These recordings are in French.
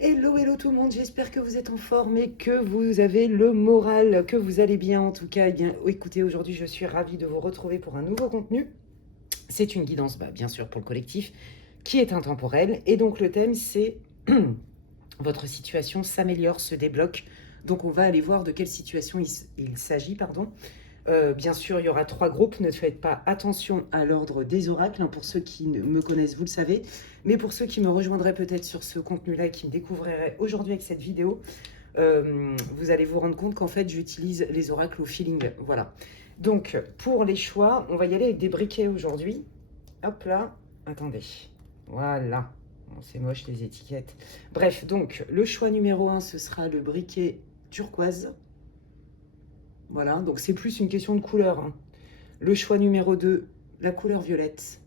Hello, hello tout le monde, j'espère que vous êtes en forme et que vous avez le moral, que vous allez bien en tout cas. Eh bien, écoutez, aujourd'hui je suis ravie de vous retrouver pour un nouveau contenu. C'est une guidance, bien sûr pour le collectif, qui est intemporelle. Et donc le thème c'est votre situation s'améliore, se débloque. Donc on va aller voir de quelle situation il s'agit, pardon. Bien sûr, il y aura 3 groupes. Ne faites pas attention à l'ordre des oracles. Hein. Pour ceux qui me connaissent, vous le savez. Mais pour ceux qui me rejoindraient peut-être sur ce contenu-là, qui me découvriraient aujourd'hui avec cette vidéo, vous allez vous rendre compte qu'en fait, j'utilise les oracles au feeling. Voilà. Donc, pour les choix, on va y aller avec des briquets aujourd'hui. Hop là. Attendez. Voilà. Bon, c'est moche les étiquettes. Bref, donc, le choix numéro 1, ce sera le briquet turquoise. Voilà, donc c'est plus une question de couleur. Hein. Le choix numéro 2, la couleur violette.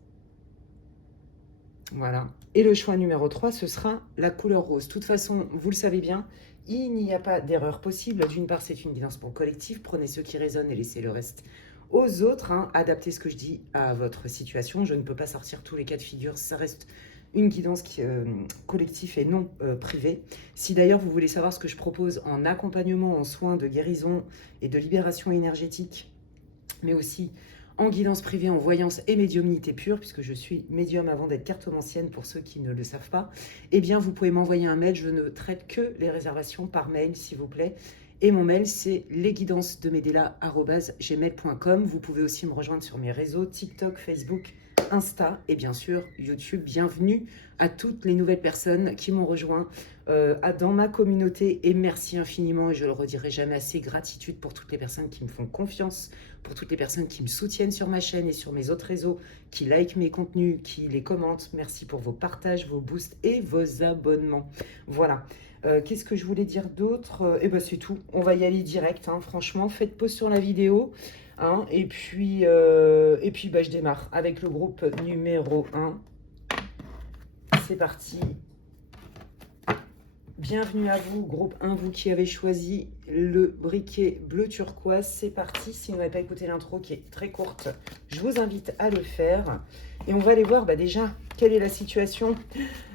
Voilà. Et le choix numéro 3, ce sera la couleur rose. De toute façon, vous le savez bien, il n'y a pas d'erreur possible. D'une part, c'est une guidance pour le collectif. Prenez ceux qui résonnent et laissez le reste aux autres. Hein. Adaptez ce que je dis à votre situation. Je ne peux pas sortir tous les cas de figure. Ça reste une guidance collective et non privée. Si d'ailleurs vous voulez savoir ce que je propose en accompagnement, en soins de guérison et de libération énergétique, mais aussi en guidance privée, en voyance et médiumnité pure, puisque je suis médium avant d'être cartomancienne pour ceux qui ne le savent pas, eh bien vous pouvez m'envoyer un mail. Je ne traite que les réservations par mail, s'il vous plaît. Et mon mail, c'est lesguidancesdemedela@gmail.com. Vous pouvez aussi me rejoindre sur mes réseaux TikTok, Facebook, Insta et bien sûr YouTube. Bienvenue à toutes les nouvelles personnes qui m'ont rejoint dans ma communauté et merci infiniment, et je le redirai jamais assez, gratitude pour toutes les personnes qui me font confiance, pour toutes les personnes qui me soutiennent sur ma chaîne et sur mes autres réseaux, qui likent mes contenus, qui les commentent. Merci pour vos partages, vos boosts et vos abonnements. Voilà. Qu'est-ce que je voulais dire d'autre? Eh ben c'est tout, on va y aller direct, hein. Franchement, faites pause sur la vidéo. Hein, et puis je démarre avec le groupe numéro 1. C'est parti. Bienvenue à vous, groupe 1, vous qui avez choisi le briquet bleu turquoise. C'est parti. Si vous n'avez pas écouté l'intro qui est très courte, je vous invite à le faire. Et on va aller voir déjà quelle est la situation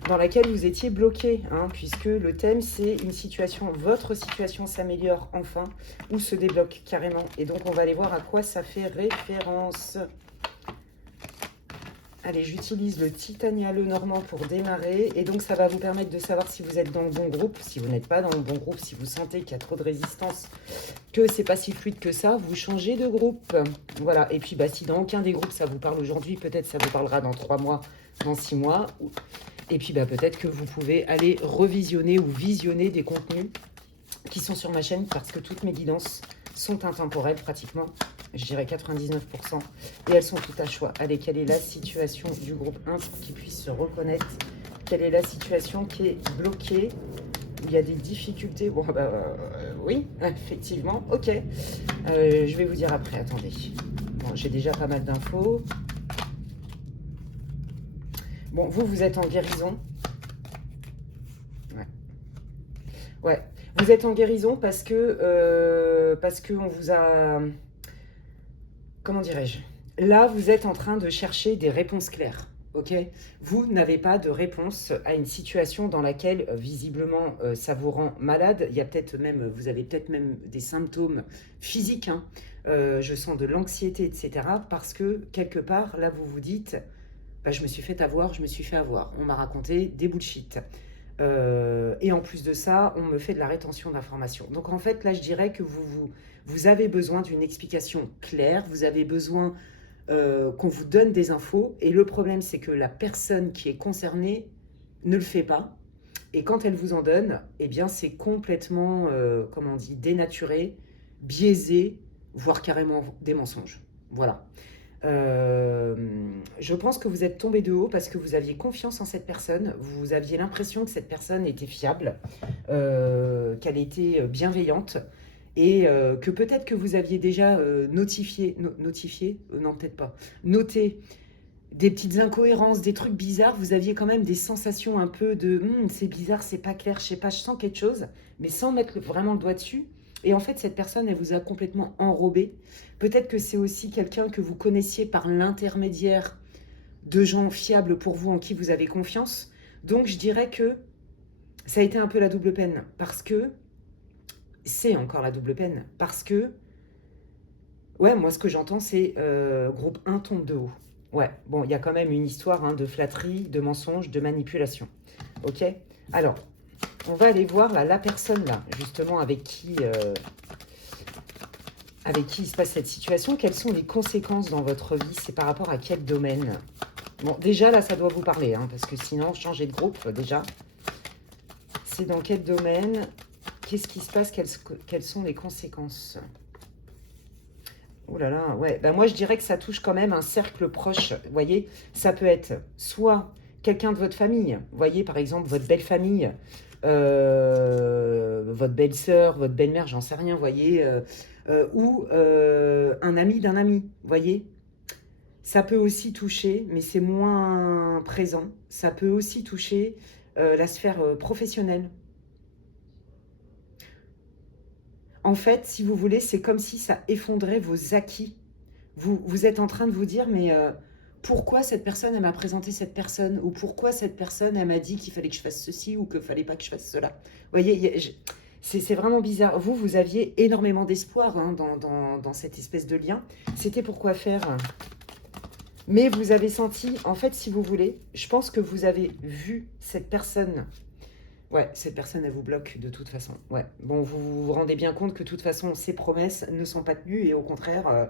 dans laquelle vous étiez bloqué. Hein, puisque le thème, c'est une situation, votre situation s'améliore enfin ou se débloque carrément. Et donc, on va aller voir à quoi ça fait référence. Allez, j'utilise le Titania Lenormand pour démarrer. Et donc, ça va vous permettre de savoir si vous êtes dans le bon groupe. Si vous n'êtes pas dans le bon groupe, si vous sentez qu'il y a trop de résistance, que c'est pas si fluide que ça, vous changez de groupe. Voilà. Et puis, si dans aucun des groupes, ça vous parle aujourd'hui, peut-être ça vous parlera dans 3 mois, dans 6 mois. Et puis, peut-être que vous pouvez aller revisionner ou visionner des contenus qui sont sur ma chaîne parce que toutes mes guidances sont intemporelles pratiquement. Je dirais 99%, et elles sont toutes à choix. Allez, quelle est la situation du groupe 1 pour qu'ils puissent se reconnaître? Quelle est la situation qui est bloquée? Il y a des difficultés? Bon, oui, effectivement, ok. Je vais vous dire après, attendez. Bon, j'ai déjà pas mal d'infos. Bon, vous êtes en guérison. Ouais, vous êtes en guérison parce que on vous a... Comment dirais-je? Là, vous êtes en train de chercher des réponses claires, ok? Vous n'avez pas de réponse à une situation dans laquelle, visiblement, ça vous rend malade. Il y a peut-être même, vous avez peut-être même des symptômes physiques, hein. Je sens de l'anxiété, etc. Parce que, quelque part, là, vous vous dites, je me suis fait avoir, je me suis fait avoir. On m'a raconté des bullshit. Et en plus de ça, on me fait de la rétention d'informations. Donc en fait, là, je dirais que vous avez besoin d'une explication claire, vous avez besoin qu'on vous donne des infos. Et le problème, c'est que la personne qui est concernée ne le fait pas. Et quand elle vous en donne, eh bien, c'est complètement, comment on dit, dénaturé, biaisé, voire carrément des mensonges. Voilà. Je pense que vous êtes tombé de haut parce que vous aviez confiance en cette personne, vous aviez l'impression que cette personne était fiable, qu'elle était bienveillante et que peut-être que vous aviez déjà noté des petites incohérences, des trucs bizarres, vous aviez quand même des sensations un peu de c'est bizarre, c'est pas clair, je sais pas, je sens quelque chose, mais sans mettre vraiment le doigt dessus. Et en fait, cette personne, elle vous a complètement enrobé. Peut-être que c'est aussi quelqu'un que vous connaissiez par l'intermédiaire de gens fiables pour vous, en qui vous avez confiance. Donc, je dirais que ça a été un peu la double peine, parce que c'est encore la double peine, parce que, ouais, moi ce que j'entends c'est groupe 1 tombe de haut. Ouais, bon, il y a quand même une histoire hein, de flatterie, de mensonge, de manipulation. Ok. Alors, on va aller voir là, la personne là, justement, avec qui il se passe cette situation. Quelles sont les conséquences dans votre vie? C'est par rapport à quel domaine? Bon, déjà là, ça doit vous parler, hein, parce que sinon, changer de groupe, déjà. C'est dans quel domaine? Qu'est-ce qui se passe? Quelles sont les conséquences? Oh là là, ouais. Ben moi, je dirais que ça touche quand même un cercle proche. Vous voyez, ça peut être soit quelqu'un de votre famille. Vous voyez, par exemple, votre belle famille, votre belle-sœur, votre belle-mère, j'en sais rien, vous voyez, ou un ami d'un ami, vous voyez. Ça peut aussi toucher, mais c'est moins présent, ça peut aussi toucher la sphère professionnelle. En fait, si vous voulez, c'est comme si ça effondrait vos acquis. Vous êtes en train de vous dire, mais pourquoi cette personne, elle m'a présenté cette personne? Ou pourquoi cette personne, elle m'a dit qu'il fallait que je fasse ceci ou qu'il ne fallait pas que je fasse cela? Vous voyez, c'est vraiment bizarre. Vous aviez énormément d'espoir hein, dans cette espèce de lien. C'était pour quoi faire? Mais vous avez senti, en fait, si vous voulez, je pense que vous avez vu cette personne. Ouais, cette personne, elle vous bloque de toute façon. Ouais. Bon, vous vous rendez bien compte que de toute façon, ces promesses ne sont pas tenues et au contraire,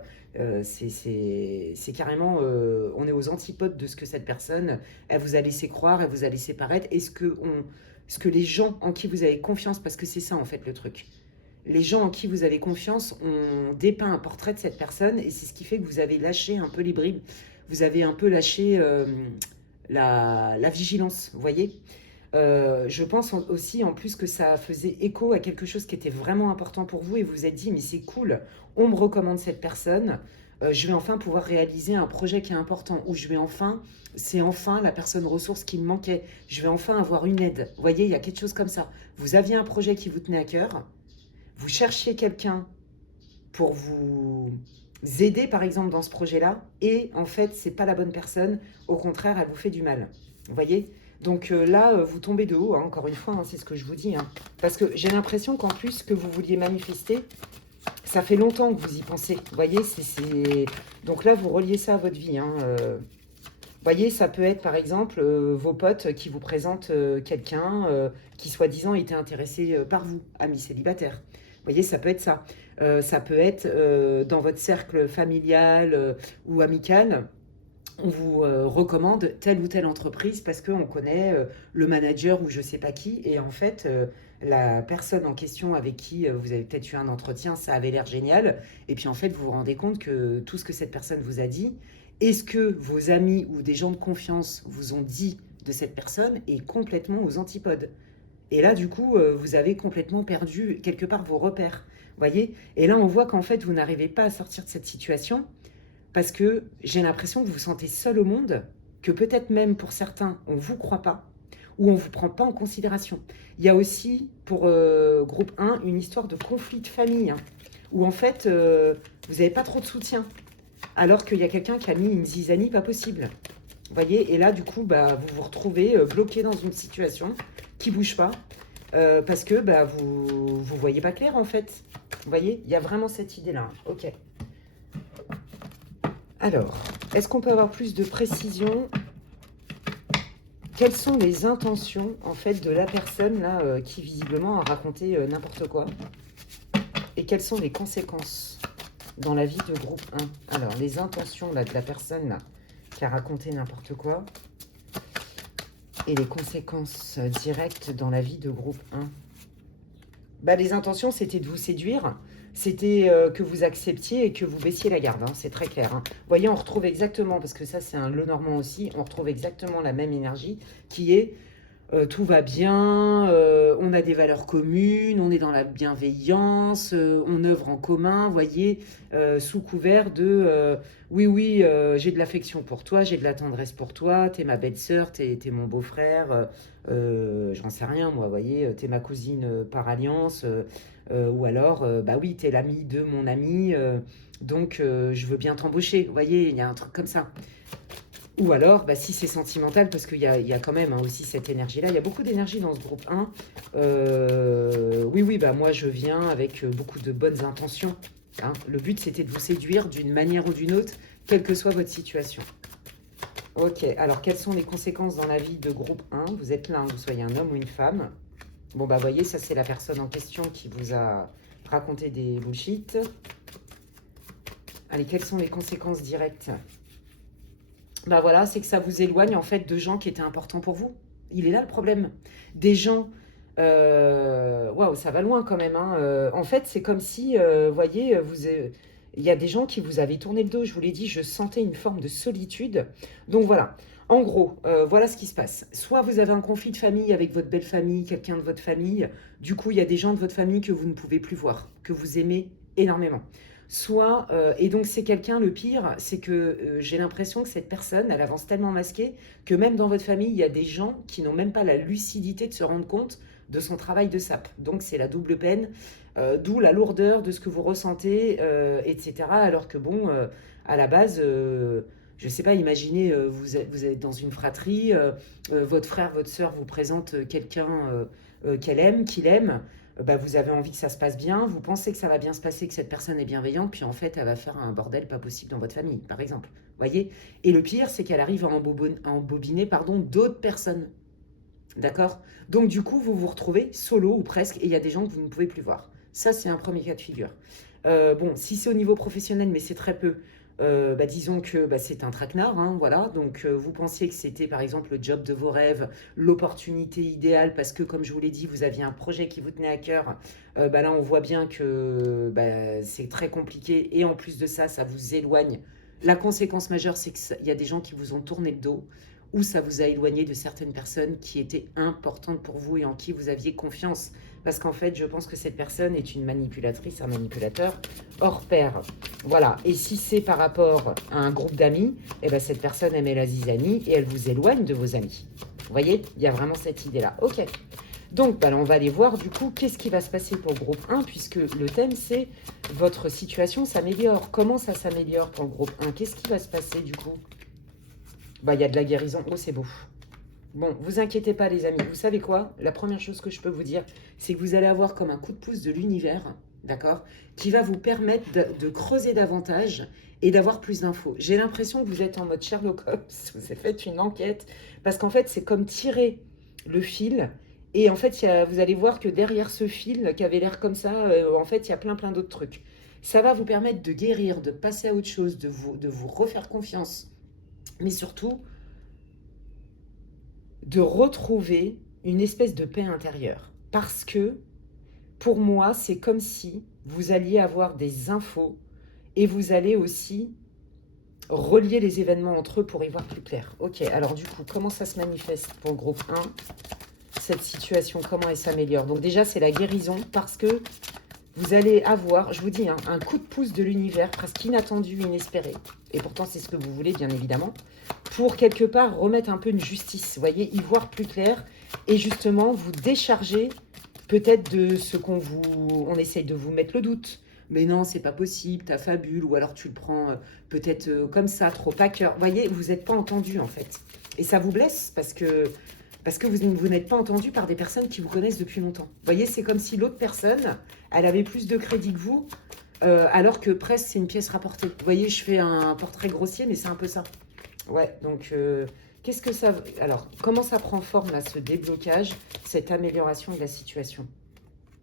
c'est carrément, on est aux antipodes de ce que cette personne, elle vous a laissé croire, elle vous a laissé paraître. Est-ce que les gens en qui vous avez confiance, parce que c'est ça en fait le truc, les gens en qui vous avez confiance ont dépeint un portrait de cette personne et c'est ce qui fait que vous avez lâché un peu les bribes. Vous avez un peu lâché la vigilance, vous voyez. Je pense aussi en plus que ça faisait écho à quelque chose qui était vraiment important pour vous et vous vous êtes dit mais c'est cool, on me recommande cette personne, je vais enfin pouvoir réaliser un projet qui est important ou c'est enfin la personne ressource qui me manquait, je vais enfin avoir une aide. Vous voyez, il y a quelque chose comme ça. Vous aviez un projet qui vous tenait à cœur, vous cherchiez quelqu'un pour vous aider par exemple dans ce projet-là et en fait c'est pas la bonne personne, au contraire elle vous fait du mal. Vous voyez. Donc là, vous tombez de haut, hein, encore une fois, hein, c'est ce que je vous dis. Hein. Parce que j'ai l'impression qu'en plus, que vous vouliez manifester, ça fait longtemps que vous y pensez. Vous voyez, donc là, vous reliez ça à votre vie. Hein, vous voyez, ça peut être, par exemple, vos potes qui vous présentent quelqu'un qui, soi-disant, était intéressé par vous, ami célibataire. Vous voyez, ça peut être ça. Ça peut être dans votre cercle familial ou amical, on vous recommande telle ou telle entreprise parce qu'on connaît le manager ou je sais pas qui. Et en fait, la personne en question avec qui vous avez peut-être eu un entretien, ça avait l'air génial. Et puis en fait, vous vous rendez compte que tout ce que cette personne vous a dit, est-ce que vos amis ou des gens de confiance vous ont dit de cette personne est complètement aux antipodes. Et là, du coup, vous avez complètement perdu quelque part vos repères. Voyez. Et là, on voit qu'en fait, vous n'arrivez pas à sortir de cette situation parce que j'ai l'impression que vous vous sentez seul au monde, que peut-être même pour certains, on ne vous croit pas, ou on ne vous prend pas en considération. Il y a aussi, pour groupe 1, une histoire de conflit de famille, hein, où en fait, vous n'avez pas trop de soutien, alors qu'il y a quelqu'un qui a mis une zizanie pas possible. Vous voyez, et là, du coup, bah, vous vous retrouvez bloqué dans une situation qui ne bouge pas, parce que bah, vous ne voyez pas clair, en fait. Vous voyez, il y a vraiment cette idée-là. Ok. Alors, est-ce qu'on peut avoir plus de précision? Quelles sont les intentions, en fait, de la personne, là, qui, visiblement, a raconté n'importe quoi? Et quelles sont les conséquences dans la vie de groupe 1? Alors, les intentions, là, de la personne, là, qui a raconté n'importe quoi. Et les conséquences directes dans la vie de groupe 1. Bah, les intentions, c'était de vous séduire. C'était que vous acceptiez et que vous baissiez la garde, hein, c'est très clair. Hein. Vous voyez, on retrouve exactement, parce que ça c'est un Lenormand aussi, on retrouve exactement la même énergie qui est tout va bien, on a des valeurs communes, on est dans la bienveillance, on œuvre en commun, vous voyez, sous couvert de oui, oui, j'ai de l'affection pour toi, j'ai de la tendresse pour toi, t'es ma belle-sœur, t'es mon beau-frère, j'en sais rien, moi, vous voyez, t'es ma cousine par alliance, ou alors, bah oui, t'es l'ami de mon ami, donc je veux bien t'embaucher, vous voyez, il y a un truc comme ça. Ou alors, bah, si c'est sentimental, parce qu'il y a quand même hein, aussi cette énergie-là, il y a beaucoup d'énergie dans ce groupe 1. Oui, oui, bah moi je viens avec beaucoup de bonnes intentions. Hein. Le but c'était de vous séduire d'une manière ou d'une autre, quelle que soit votre situation. Ok, alors quelles sont les conséquences dans la vie de groupe 1? Vous êtes là, hein, vous soyez un homme ou une femme. Bon, bah voyez, ça c'est la personne en question qui vous a raconté des bullshit. Allez, quelles sont les conséquences directes? Bah voilà, c'est que ça vous éloigne en fait de gens qui étaient importants pour vous. Il est là le problème. Des gens, waouh, ça va loin quand même. Hein. En fait, c'est comme si, voyez, il y a des gens qui vous avaient tourné le dos. Je vous l'ai dit, je sentais une forme de solitude. Donc voilà. En gros, voilà ce qui se passe. Soit vous avez un conflit de famille avec votre belle famille, quelqu'un de votre famille. Du coup, il y a des gens de votre famille que vous ne pouvez plus voir, que vous aimez énormément. Soit, et donc c'est quelqu'un, le pire, c'est que j'ai l'impression que cette personne, elle avance tellement masquée que même dans votre famille, il y a des gens qui n'ont même pas la lucidité de se rendre compte de son travail de sape. Donc c'est la double peine, d'où la lourdeur de ce que vous ressentez, etc. Alors que bon, à la base, je ne sais pas, imaginez, vous êtes dans une fratrie, votre frère, votre sœur vous présente quelqu'un qu'elle aime, qu'il aime, bah, vous avez envie que ça se passe bien, vous pensez que ça va bien se passer, que cette personne est bienveillante, puis en fait, elle va faire un bordel pas possible dans votre famille, par exemple. Voyez. Et le pire, c'est qu'elle arrive à embobiner pardon, d'autres personnes. D'accord. Donc, du coup, vous vous retrouvez solo ou presque, et il y a des gens que vous ne pouvez plus voir. Ça, c'est un premier cas de figure. Bon, si c'est au niveau professionnel, mais c'est très peu, bah, disons que bah, c'est un traquenard, hein, voilà. Donc, vous pensiez que c'était, par exemple, le job de vos rêves, l'opportunité idéale, parce que, comme je vous l'ai dit, vous aviez un projet qui vous tenait à cœur. Bah, là, on voit bien que bah, c'est très compliqué, et en plus de ça, ça vous éloigne. La conséquence majeure, c'est qu'il y a des gens qui vous ont tourné le dos, ou ça vous a éloigné de certaines personnes qui étaient importantes pour vous et en qui vous aviez confiance. Parce qu'en fait, je pense que cette personne est une manipulatrice, un manipulateur hors pair. Voilà. Et si c'est par rapport à un groupe d'amis, eh ben cette personne aimait la zizanie et elle vous éloigne de vos amis. Vous voyez, il y a vraiment cette idée-là. Ok. Donc, bah, on va aller voir du coup qu'est-ce qui va se passer pour le groupe 1, puisque le thème c'est votre situation s'améliore. Comment ça s'améliore pour le groupe 1? Qu'est-ce qui va se passer du coup? Bah, il y a de la guérison. Oh, c'est beau. Bon, vous inquiétez pas les amis, vous savez quoi? La première chose que je peux vous dire, c'est que vous allez avoir comme un coup de pouce de l'univers, d'accord? Qui va vous permettre de creuser davantage et d'avoir plus d'infos. J'ai l'impression que vous êtes en mode Sherlock Holmes, vous avez fait une enquête, parce qu'en fait, c'est comme tirer le fil, et en fait, vous allez voir que derrière ce fil, qui avait l'air comme ça, en fait, il y a plein d'autres trucs. Ça va vous permettre de guérir, de passer à autre chose, de vous refaire confiance, mais surtout de retrouver une espèce de paix intérieure. Parce que, pour moi, c'est comme si vous alliez avoir des infos et vous allez aussi relier les événements entre eux pour y voir plus clair. Ok, alors du coup, comment ça se manifeste pour le groupe 1? Cette situation, comment elle s'améliore? Donc déjà, c'est la guérison parce que vous allez avoir, je vous dis, hein, un coup de pouce de l'univers presque inattendu, inespéré. Et pourtant, c'est ce que vous voulez, bien évidemment, pour quelque part remettre un peu une justice, vous voyez, y voir plus clair et justement vous décharger peut-être de ce on essaye de vous mettre le doute. Mais non, c'est pas possible, t'as fabule, ou alors tu le prends peut-être comme ça, trop à cœur. Vous voyez, vous n'êtes pas entendu en fait. Et ça vous blesse parce que vous n'êtes pas entendu par des personnes qui vous connaissent depuis longtemps. Vous voyez, c'est comme si l'autre personne, elle avait plus de crédit que vous, alors que presque c'est une pièce rapportée. Vous voyez, je fais un portrait grossier, mais c'est un peu ça. Ouais, donc qu'est-ce que ça... Alors, comment ça prend forme, là, ce déblocage, cette amélioration de la situation?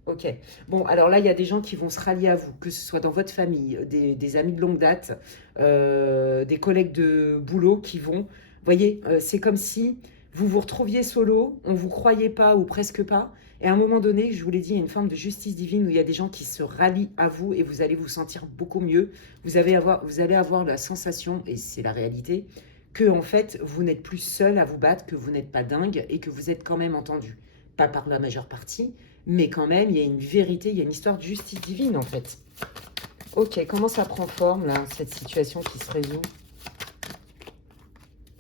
Ok. Bon, alors là, il y a des gens qui vont se rallier à vous, que ce soit dans votre famille, des amis de longue date, des collègues de boulot qui vont... Vous voyez, c'est comme si vous vous retrouviez solo, on ne vous croyait pas ou presque pas, et à un moment donné, je vous l'ai dit, il y a une forme de justice divine où il y a des gens qui se rallient à vous et vous allez vous sentir beaucoup mieux. Vous allez avoir la sensation, et c'est la réalité, que en fait, vous n'êtes plus seul à vous battre, que vous n'êtes pas dingue et que vous êtes quand même entendu. Pas par la majeure partie, mais quand même, il y a une vérité, il y a une histoire de justice divine, en fait. Ok, comment ça prend forme, là, cette situation qui se résout?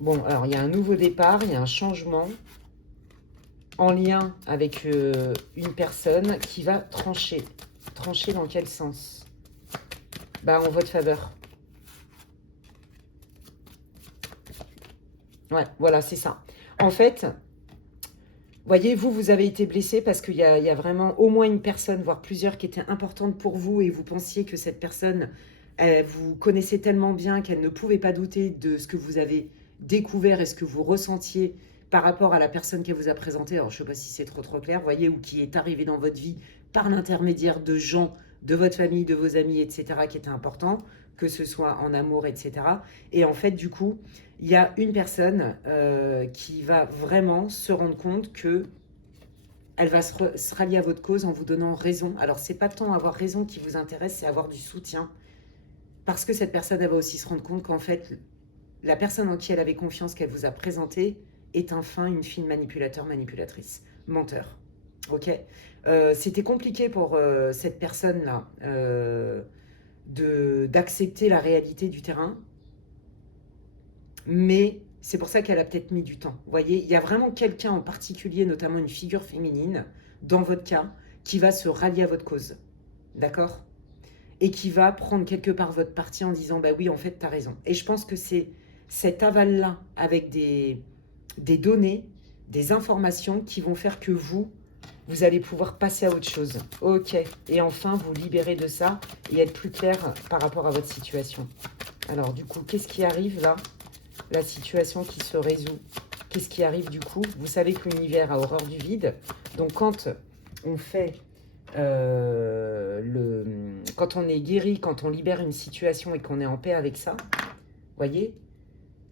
Bon, alors, il y a un nouveau départ, il y a un changement en lien avec une personne qui va trancher. Trancher dans quel sens? Bah, en votre faveur. Ouais, voilà, c'est ça. En fait, voyez, vous avez été blessé parce qu'il y a vraiment au moins une personne, voire plusieurs, qui étaient importantes pour vous et vous pensiez que cette personne, vous connaissait tellement bien qu'elle ne pouvait pas douter de ce que vous avez découvert et ce que vous ressentiez par rapport à la personne qu'elle vous a présentée. Alors, je ne sais pas si c'est trop clair, voyez, ou qui est arrivée dans votre vie par l'intermédiaire de gens, de votre famille, de vos amis, etc., qui étaient importants, que ce soit en amour, etc. Et en fait, du coup, il y a une personne qui va vraiment se rendre compte que elle va se rallier à votre cause en vous donnant raison. Alors, c'est pas tant avoir raison qui vous intéresse, c'est avoir du soutien. Parce que cette personne, elle va aussi se rendre compte qu'en fait, la personne en qui elle avait confiance, qu'elle vous a présentée, est une fine manipulateur, manipulatrice, menteur. Ok. C'était compliqué pour cette personne-là d'accepter la réalité du terrain, mais c'est pour ça qu'elle a peut-être mis du temps. Vous voyez, il y a vraiment quelqu'un en particulier, notamment une figure féminine, dans votre cas, qui va se rallier à votre cause. D'accord? Et qui va prendre quelque part votre parti en disant, bah oui, en fait, t'as raison. Et je pense que c'est cet aval-là, avec des données, des informations qui vont faire que vous allez pouvoir passer à autre chose. Ok. Et enfin, vous libérer de ça et être plus clair par rapport à votre situation. Alors, du coup, qu'est-ce qui arrive là? La situation qui se résout. Qu'est-ce qui arrive du coup? Vous savez que l'univers a horreur du vide. Donc, quand on fait quand on est guéri, quand on libère une situation et qu'on est en paix avec ça, voyez,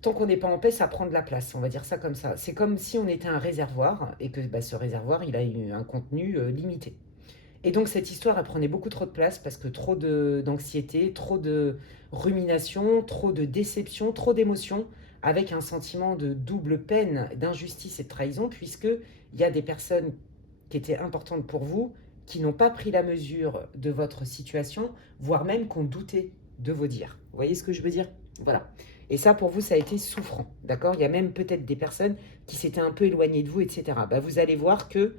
tant qu'on n'est pas en paix, ça prend de la place, on va dire ça comme ça. C'est comme si on était un réservoir et que ce réservoir, il a eu un contenu limité. Et donc cette histoire, elle prenait beaucoup trop de place parce que trop d'anxiété, trop de rumination, trop de déception, trop d'émotions, avec un sentiment de double peine, d'injustice et de trahison, puisqu'il y a des personnes qui étaient importantes pour vous, qui n'ont pas pris la mesure de votre situation, voire même qu'on doutait de vos dires. Vous voyez ce que je veux dire? Voilà. Et ça, pour vous, ça a été souffrant, d'accord? Il y a même peut-être des personnes qui s'étaient un peu éloignées de vous, etc. Bah, vous allez voir que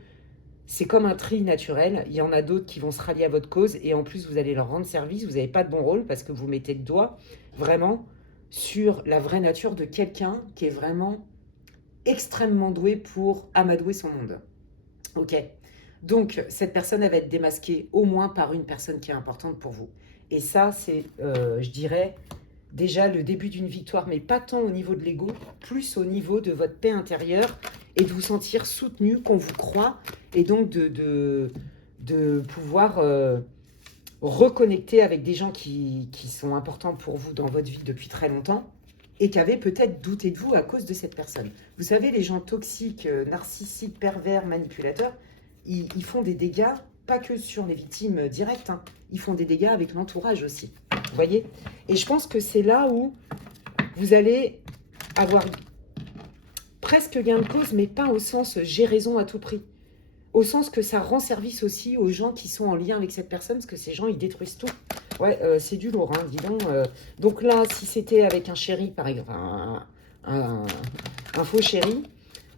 c'est comme un tri naturel. Il y en a d'autres qui vont se rallier à votre cause et en plus, vous allez leur rendre service. Vous n'avez pas de bon rôle parce que vous mettez le doigt vraiment sur la vraie nature de quelqu'un qui est vraiment extrêmement doué pour amadouer son monde. Ok. Donc, cette personne, elle va être démasquée au moins par une personne qui est importante pour vous. Et ça, c'est, je dirais, déjà le début d'une victoire, mais pas tant au niveau de l'ego, plus au niveau de votre paix intérieure et de vous sentir soutenu, qu'on vous croit, et donc de pouvoir reconnecter avec des gens qui sont importants pour vous dans votre vie depuis très longtemps et qui avaient peut-être douté de vous à cause de cette personne. Vous savez, les gens toxiques, narcissiques, pervers, manipulateurs, ils font des dégâts, pas que sur les victimes directes, hein. Ils font des dégâts avec l'entourage aussi. Vous voyez? Et je pense que c'est là où vous allez avoir presque gain de cause, mais pas au sens j'ai raison à tout prix. Au sens que ça rend service aussi aux gens qui sont en lien avec cette personne, parce que ces gens, ils détruisent tout. Ouais, c'est du lourd, hein, dis donc. Donc là, si c'était avec un chéri, par exemple, un faux chéri,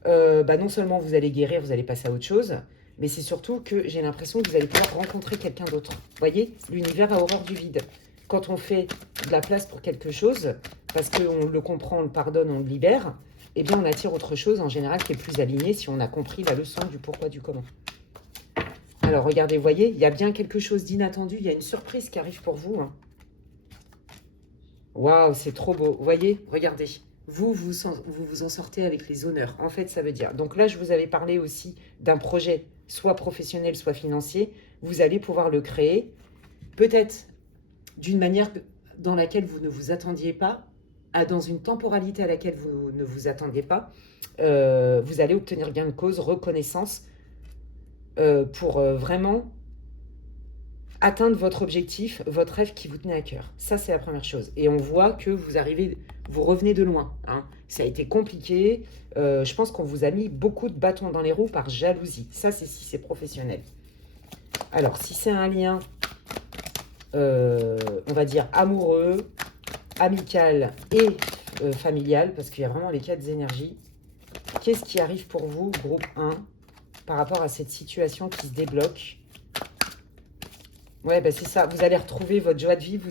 bah non seulement vous allez guérir, vous allez passer à autre chose, mais c'est surtout que j'ai l'impression que vous allez pouvoir rencontrer quelqu'un d'autre. Vous voyez, l'univers a horreur du vide. Quand on fait de la place pour quelque chose, parce qu'on le comprend, on le pardonne, on le libère, eh bien on attire autre chose en général qui est plus aligné si on a compris la leçon du pourquoi, du comment. Alors regardez, vous voyez, il y a bien quelque chose d'inattendu, il y a une surprise qui arrive pour vous. Hein. Waouh, c'est trop beau. Vous voyez, regardez. Vous en sortez avec les honneurs. En fait, ça veut dire. Donc là, je vous avais parlé aussi d'un projet, soit professionnel, soit financier. Vous allez pouvoir le créer, peut-être d'une manière dans laquelle vous ne vous attendiez pas, dans une temporalité à laquelle vous ne vous attendiez pas. Vous allez obtenir gain de cause, reconnaissance, pour vraiment atteindre votre objectif, votre rêve qui vous tenait à cœur. Ça, c'est la première chose. Et on voit que vous revenez de loin. Hein. Ça a été compliqué. Je pense qu'on vous a mis beaucoup de bâtons dans les roues par jalousie. Ça, c'est si c'est professionnel. Alors, si c'est un lien, on va dire amoureux, amical et familial, parce qu'il y a vraiment les quatre énergies. Qu'est-ce qui arrive pour vous, groupe 1, par rapport à cette situation qui se débloque? Ouais, bah c'est ça. Vous allez retrouver votre joie de vivre.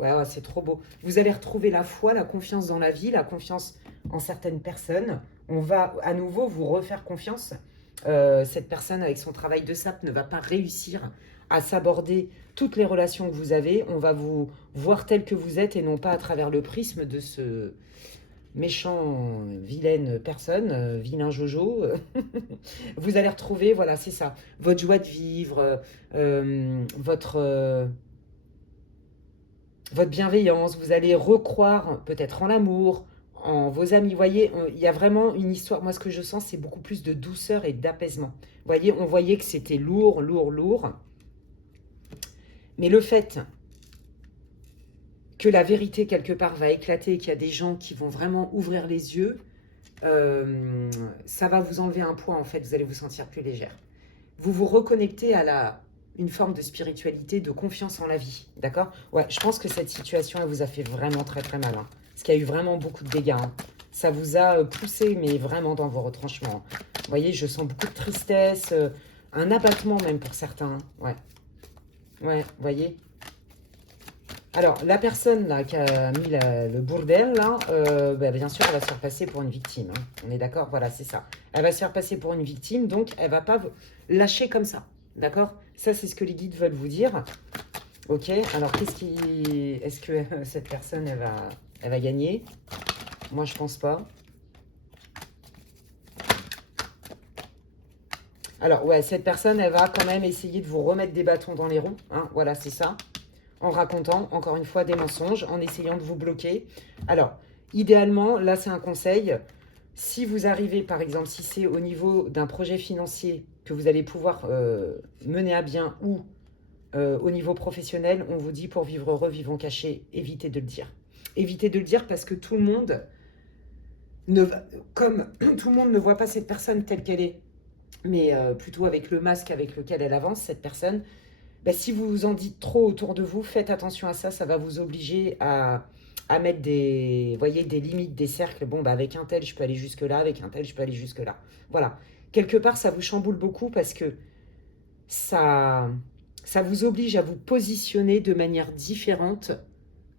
Ouais, c'est trop beau. Vous allez retrouver la foi, la confiance dans la vie, la confiance en certaines personnes. On va à nouveau vous refaire confiance. Cette personne avec son travail de sape ne va pas réussir à s'aborder toutes les relations que vous avez. On va vous voir tel que vous êtes et non pas à travers le prisme de ce méchant, vilaine personne, vilain Jojo. Vous allez retrouver, voilà, c'est ça, votre joie de vivre, votre bienveillance. Vous allez recroire peut-être en l'amour, en vos amis. Vous voyez, il y a vraiment une histoire. Moi, ce que je sens, c'est beaucoup plus de douceur et d'apaisement. Vous voyez, on voyait que c'était lourd, lourd, lourd. Mais le fait que la vérité, quelque part, va éclater, qu'il y a des gens qui vont vraiment ouvrir les yeux, ça va vous enlever un poids, en fait. Vous allez vous sentir plus légère. Vous vous reconnectez à une forme de spiritualité, de confiance en la vie, d'accord? Ouais, je pense que cette situation, elle vous a fait vraiment très, très mal, hein, parce qu'il y a eu vraiment beaucoup de dégâts, hein. Ça vous a poussé, mais vraiment dans vos retranchements. Vous voyez, je sens beaucoup de tristesse, un abattement même pour certains, hein. Ouais. Ouais, vous voyez. Alors, la personne là, qui a mis le bordel, là, bah, bien sûr, elle va se faire passer pour une victime, hein. On est d'accord? Voilà, c'est ça. Elle va se faire passer pour une victime, donc elle ne va pas lâcher comme ça. D'accord? Ça, c'est ce que les guides veulent vous dire. Ok, alors est-ce que cette personne, elle va gagner? Moi, je pense pas. Alors, ouais, cette personne, elle va quand même essayer de vous remettre des bâtons dans les roues, hein. Voilà, c'est ça. En racontant, encore une fois, des mensonges, en essayant de vous bloquer. Alors, idéalement, là, c'est un conseil. Si vous arrivez, par exemple, si c'est au niveau d'un projet financier que vous allez pouvoir mener à bien ou au niveau professionnel, on vous dit pour vivre heureux, vivons cachés, évitez de le dire. Évitez de le dire parce que tout le monde, comme tout le monde ne voit pas cette personne telle qu'elle est, mais plutôt avec le masque avec lequel elle avance, cette personne, bah, si vous en dites trop autour de vous, faites attention à ça, ça va vous obliger à mettre des, voyez, des limites, des cercles. Bon, bah, avec un tel, je peux aller jusque-là, avec un tel, je peux aller jusque-là. Voilà. Quelque part, ça vous chamboule beaucoup parce que ça vous oblige à vous positionner de manière différente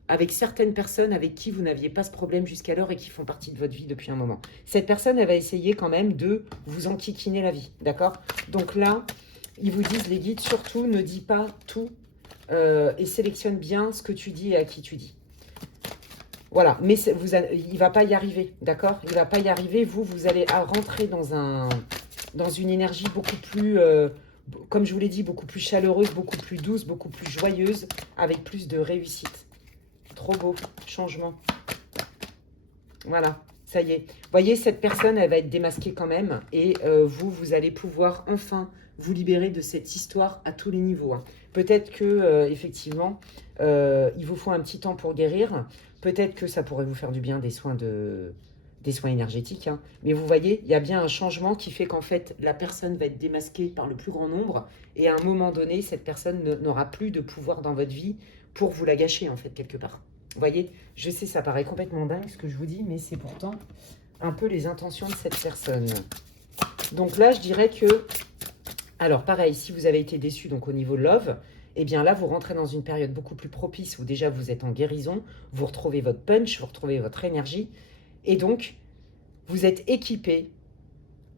avec certaines personnes avec qui vous n'aviez pas ce problème jusqu'alors et qui font partie de votre vie depuis un moment. Cette personne, elle va essayer quand même de vous enquiquiner la vie, d'accord? Donc là, ils vous disent, les guides, surtout, ne dis pas tout et sélectionne bien ce que tu dis et à qui tu dis. Voilà, mais il ne va pas y arriver, d'accord? Il ne va pas y arriver. Vous allez rentrer dans une énergie beaucoup plus, comme je vous l'ai dit, beaucoup plus chaleureuse, beaucoup plus douce, beaucoup plus joyeuse, avec plus de réussite. Trop beau, changement. Voilà, ça y est. Vous voyez, cette personne, elle va être démasquée quand même. Et vous allez pouvoir enfin vous libérer de cette histoire à tous les niveaux, hein. Peut-être que, effectivement, il vous faut un petit temps pour guérir. Peut-être que ça pourrait vous faire du bien des soins énergétiques, hein. Mais vous voyez, il y a bien un changement qui fait qu'en fait, la personne va être démasquée par le plus grand nombre. Et à un moment donné, cette personne n'aura plus de pouvoir dans votre vie pour vous la gâcher, en fait, quelque part. Vous voyez, je sais, ça paraît complètement dingue ce que je vous dis, mais c'est pourtant un peu les intentions de cette personne. Donc là, je dirais que, alors pareil, si vous avez été déçu donc au niveau love, eh bien là, vous rentrez dans une période beaucoup plus propice où déjà vous êtes en guérison, vous retrouvez votre punch, vous retrouvez votre énergie, et donc vous êtes équipé,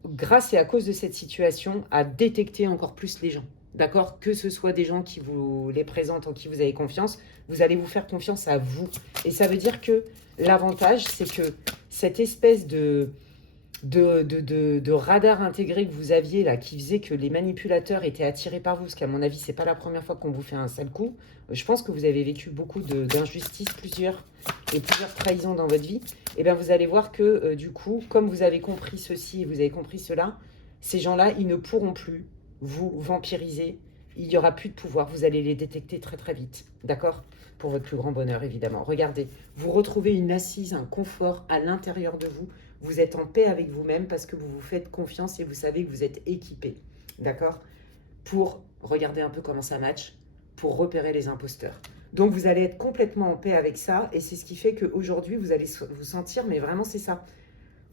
grâce et à cause de cette situation, à détecter encore plus les gens. D'accord? Que ce soit des gens qui vous les présentent, en qui vous avez confiance, vous allez vous faire confiance à vous. Et ça veut dire que l'avantage, c'est que cette espèce de radar intégré que vous aviez là, qui faisait que les manipulateurs étaient attirés par vous, parce qu'à mon avis, c'est pas la première fois qu'on vous fait un sale coup. Je pense que vous avez vécu beaucoup d'injustices, plusieurs trahisons dans votre vie. Et bien, vous allez voir que du coup, comme vous avez compris ceci et vous avez compris cela, ces gens-là, ils ne pourront plus vous vampiriser. Il n'y aura plus de pouvoir. Vous allez les détecter très très vite. D'accord? Pour votre plus grand bonheur, évidemment. Regardez, vous retrouvez une assise, un confort à l'intérieur de vous. Vous êtes en paix avec vous-même parce que vous vous faites confiance et vous savez que vous êtes équipé. D'accord? Pour regarder un peu comment ça match, pour repérer les imposteurs. Donc, vous allez être complètement en paix avec ça. Et c'est ce qui fait qu'aujourd'hui, vous allez vous sentir, mais vraiment, c'est ça,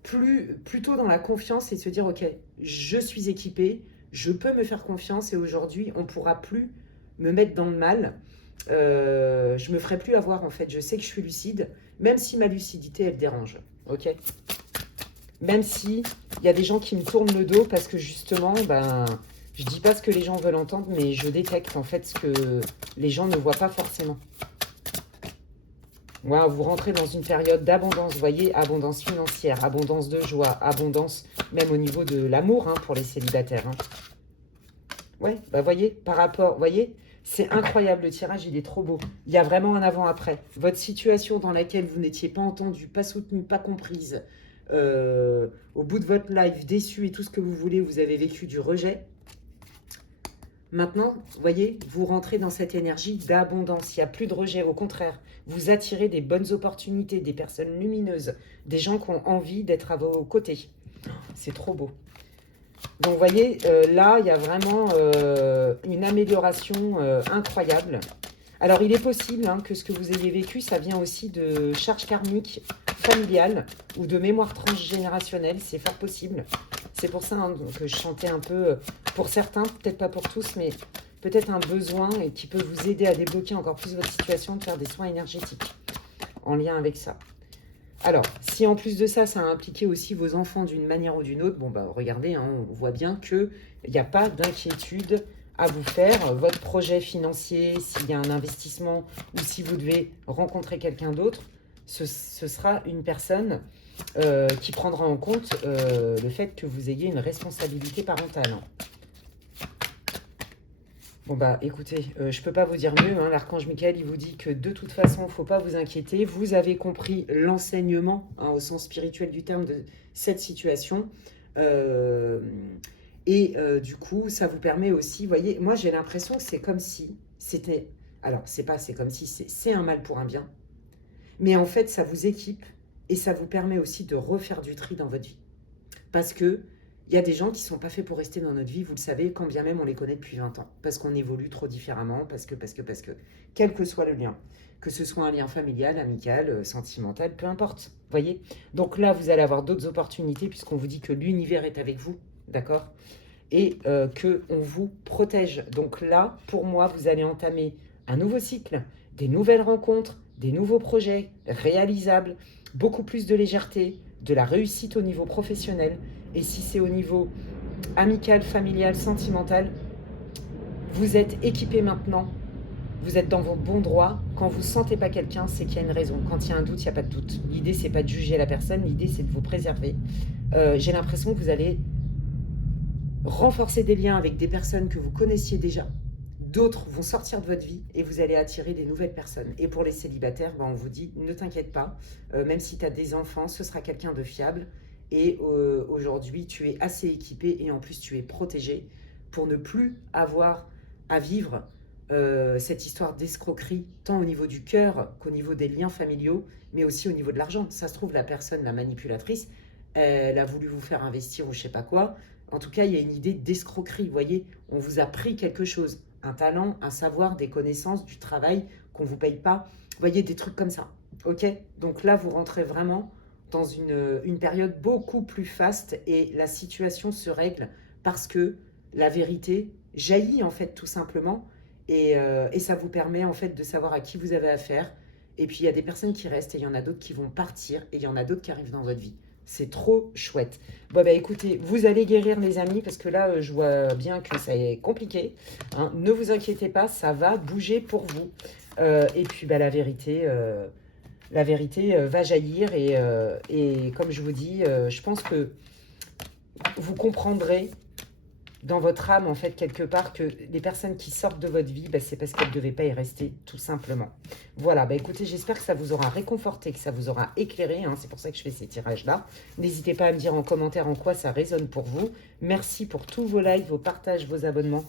plutôt dans la confiance et se dire, ok, je suis équipé, je peux me faire confiance et aujourd'hui, on ne pourra plus me mettre dans le mal. Je me ferai plus avoir, en fait. Je sais que je suis lucide, même si ma lucidité, elle dérange. ok? Même si il y a des gens qui me tournent le dos parce que justement, ben, je dis pas ce que les gens veulent entendre, mais je détecte en fait ce que les gens ne voient pas forcément. Voilà, vous rentrez dans une période d'abondance, vous voyez, abondance financière, abondance de joie, abondance même au niveau de l'amour hein, pour les célibataires. Hein. Ouais, bah voyez, par rapport, voyez, c'est incroyable, le tirage, il est trop beau. Il y a vraiment un avant-après. Votre situation dans laquelle vous n'étiez pas entendu, pas soutenu, pas comprise, au bout de votre life, déçu et tout ce que vous voulez, vous avez vécu du rejet. Maintenant, vous voyez, vous rentrez dans cette énergie d'abondance. Il n'y a plus de rejet. Au contraire, vous attirez des bonnes opportunités, des personnes lumineuses, des gens qui ont envie d'être à vos côtés. C'est trop beau. Donc, vous voyez, là, il y a vraiment une amélioration incroyable. Alors, il est possible hein, que ce que vous ayez vécu, ça vient aussi de charges karmiques familiales ou de mémoire transgénérationnelle. C'est fort possible. C'est pour ça hein, que je chantais un peu, pour certains, peut-être pas pour tous, mais peut-être un besoin et qui peut vous aider à débloquer encore plus votre situation, de faire des soins énergétiques en lien avec ça. Alors, si en plus de ça, ça a impliqué aussi vos enfants d'une manière ou d'une autre, bon, bah regardez, hein, on voit bien qu'il n'y a pas d'inquiétude à vous faire. Votre projet financier, s'il y a un investissement ou si vous devez rencontrer quelqu'un d'autre, ce sera une personne qui prendra en compte le fait que vous ayez une responsabilité parentale. Bon bah écoutez, je ne peux pas vous dire mieux, hein, l'archange Michael il vous dit que de toute façon, il ne faut pas vous inquiéter, vous avez compris l'enseignement hein, au sens spirituel du terme de cette situation. Du coup, ça vous permet aussi, vous voyez, moi j'ai l'impression que c'est comme si c'était, alors c'est pas c'est comme si, c'est un mal pour un bien, mais en fait ça vous équipe et ça vous permet aussi de refaire du tri dans votre vie. Parce que il y a des gens qui ne sont pas faits pour rester dans notre vie, vous le savez, quand bien même on les connaît depuis 20 ans. Parce qu'on évolue trop différemment, parce que, quel que soit le lien, que ce soit un lien familial, amical, sentimental, peu importe, voyez. Donc là, vous allez avoir d'autres opportunités, puisqu'on vous dit que l'univers est avec vous, d'accord? Et qu'on vous protège. Donc là, pour moi, vous allez entamer un nouveau cycle, des nouvelles rencontres, des nouveaux projets réalisables, beaucoup plus de légèreté, de la réussite au niveau professionnel. Et si c'est au niveau amical, familial, sentimental, vous êtes équipé maintenant, vous êtes dans vos bons droits. Quand vous ne sentez pas quelqu'un, c'est qu'il y a une raison. Quand il y a un doute, il n'y a pas de doute. L'idée, c'est pas de juger la personne, l'idée, c'est de vous préserver. J'ai l'impression que vous allez renforcer des liens avec des personnes que vous connaissiez déjà. D'autres vont sortir de votre vie et vous allez attirer des nouvelles personnes. Et pour les célibataires, ben on vous dit, ne t'inquiète pas, même si tu as des enfants, ce sera quelqu'un de fiable. Et aujourd'hui, tu es assez équipé et en plus, tu es protégé pour ne plus avoir à vivre cette histoire d'escroquerie, tant au niveau du cœur qu'au niveau des liens familiaux, mais aussi au niveau de l'argent. Ça se trouve, la personne, la manipulatrice, elle a voulu vous faire investir ou je sais pas quoi. En tout cas, il y a une idée d'escroquerie, vous voyez. On vous a pris quelque chose, un talent, un savoir, des connaissances, du travail qu'on ne vous paye pas. Vous voyez, des trucs comme ça, ok? Donc là, vous rentrez vraiment dans une période beaucoup plus faste et la situation se règle parce que la vérité jaillit en fait tout simplement et ça vous permet en fait de savoir à qui vous avez affaire. Et puis il y a des personnes qui restent et il y en a d'autres qui vont partir et il y en a d'autres qui arrivent dans votre vie. C'est trop chouette. Bon, bah écoutez, vous allez guérir les amis parce que là, je vois bien que ça est compliqué. Hein. Ne vous inquiétez pas, ça va bouger pour vous. Et puis, bah, la vérité va jaillir. Et comme je vous dis, je pense que vous comprendrez dans votre âme, en fait, quelque part, que les personnes qui sortent de votre vie, bah, c'est parce qu'elles ne devaient pas y rester, tout simplement. Voilà, bah écoutez, j'espère que ça vous aura réconforté, que ça vous aura éclairé, hein, c'est pour ça que je fais ces tirages-là. N'hésitez pas à me dire en commentaire en quoi ça résonne pour vous. Merci pour tous vos likes, vos partages, vos abonnements.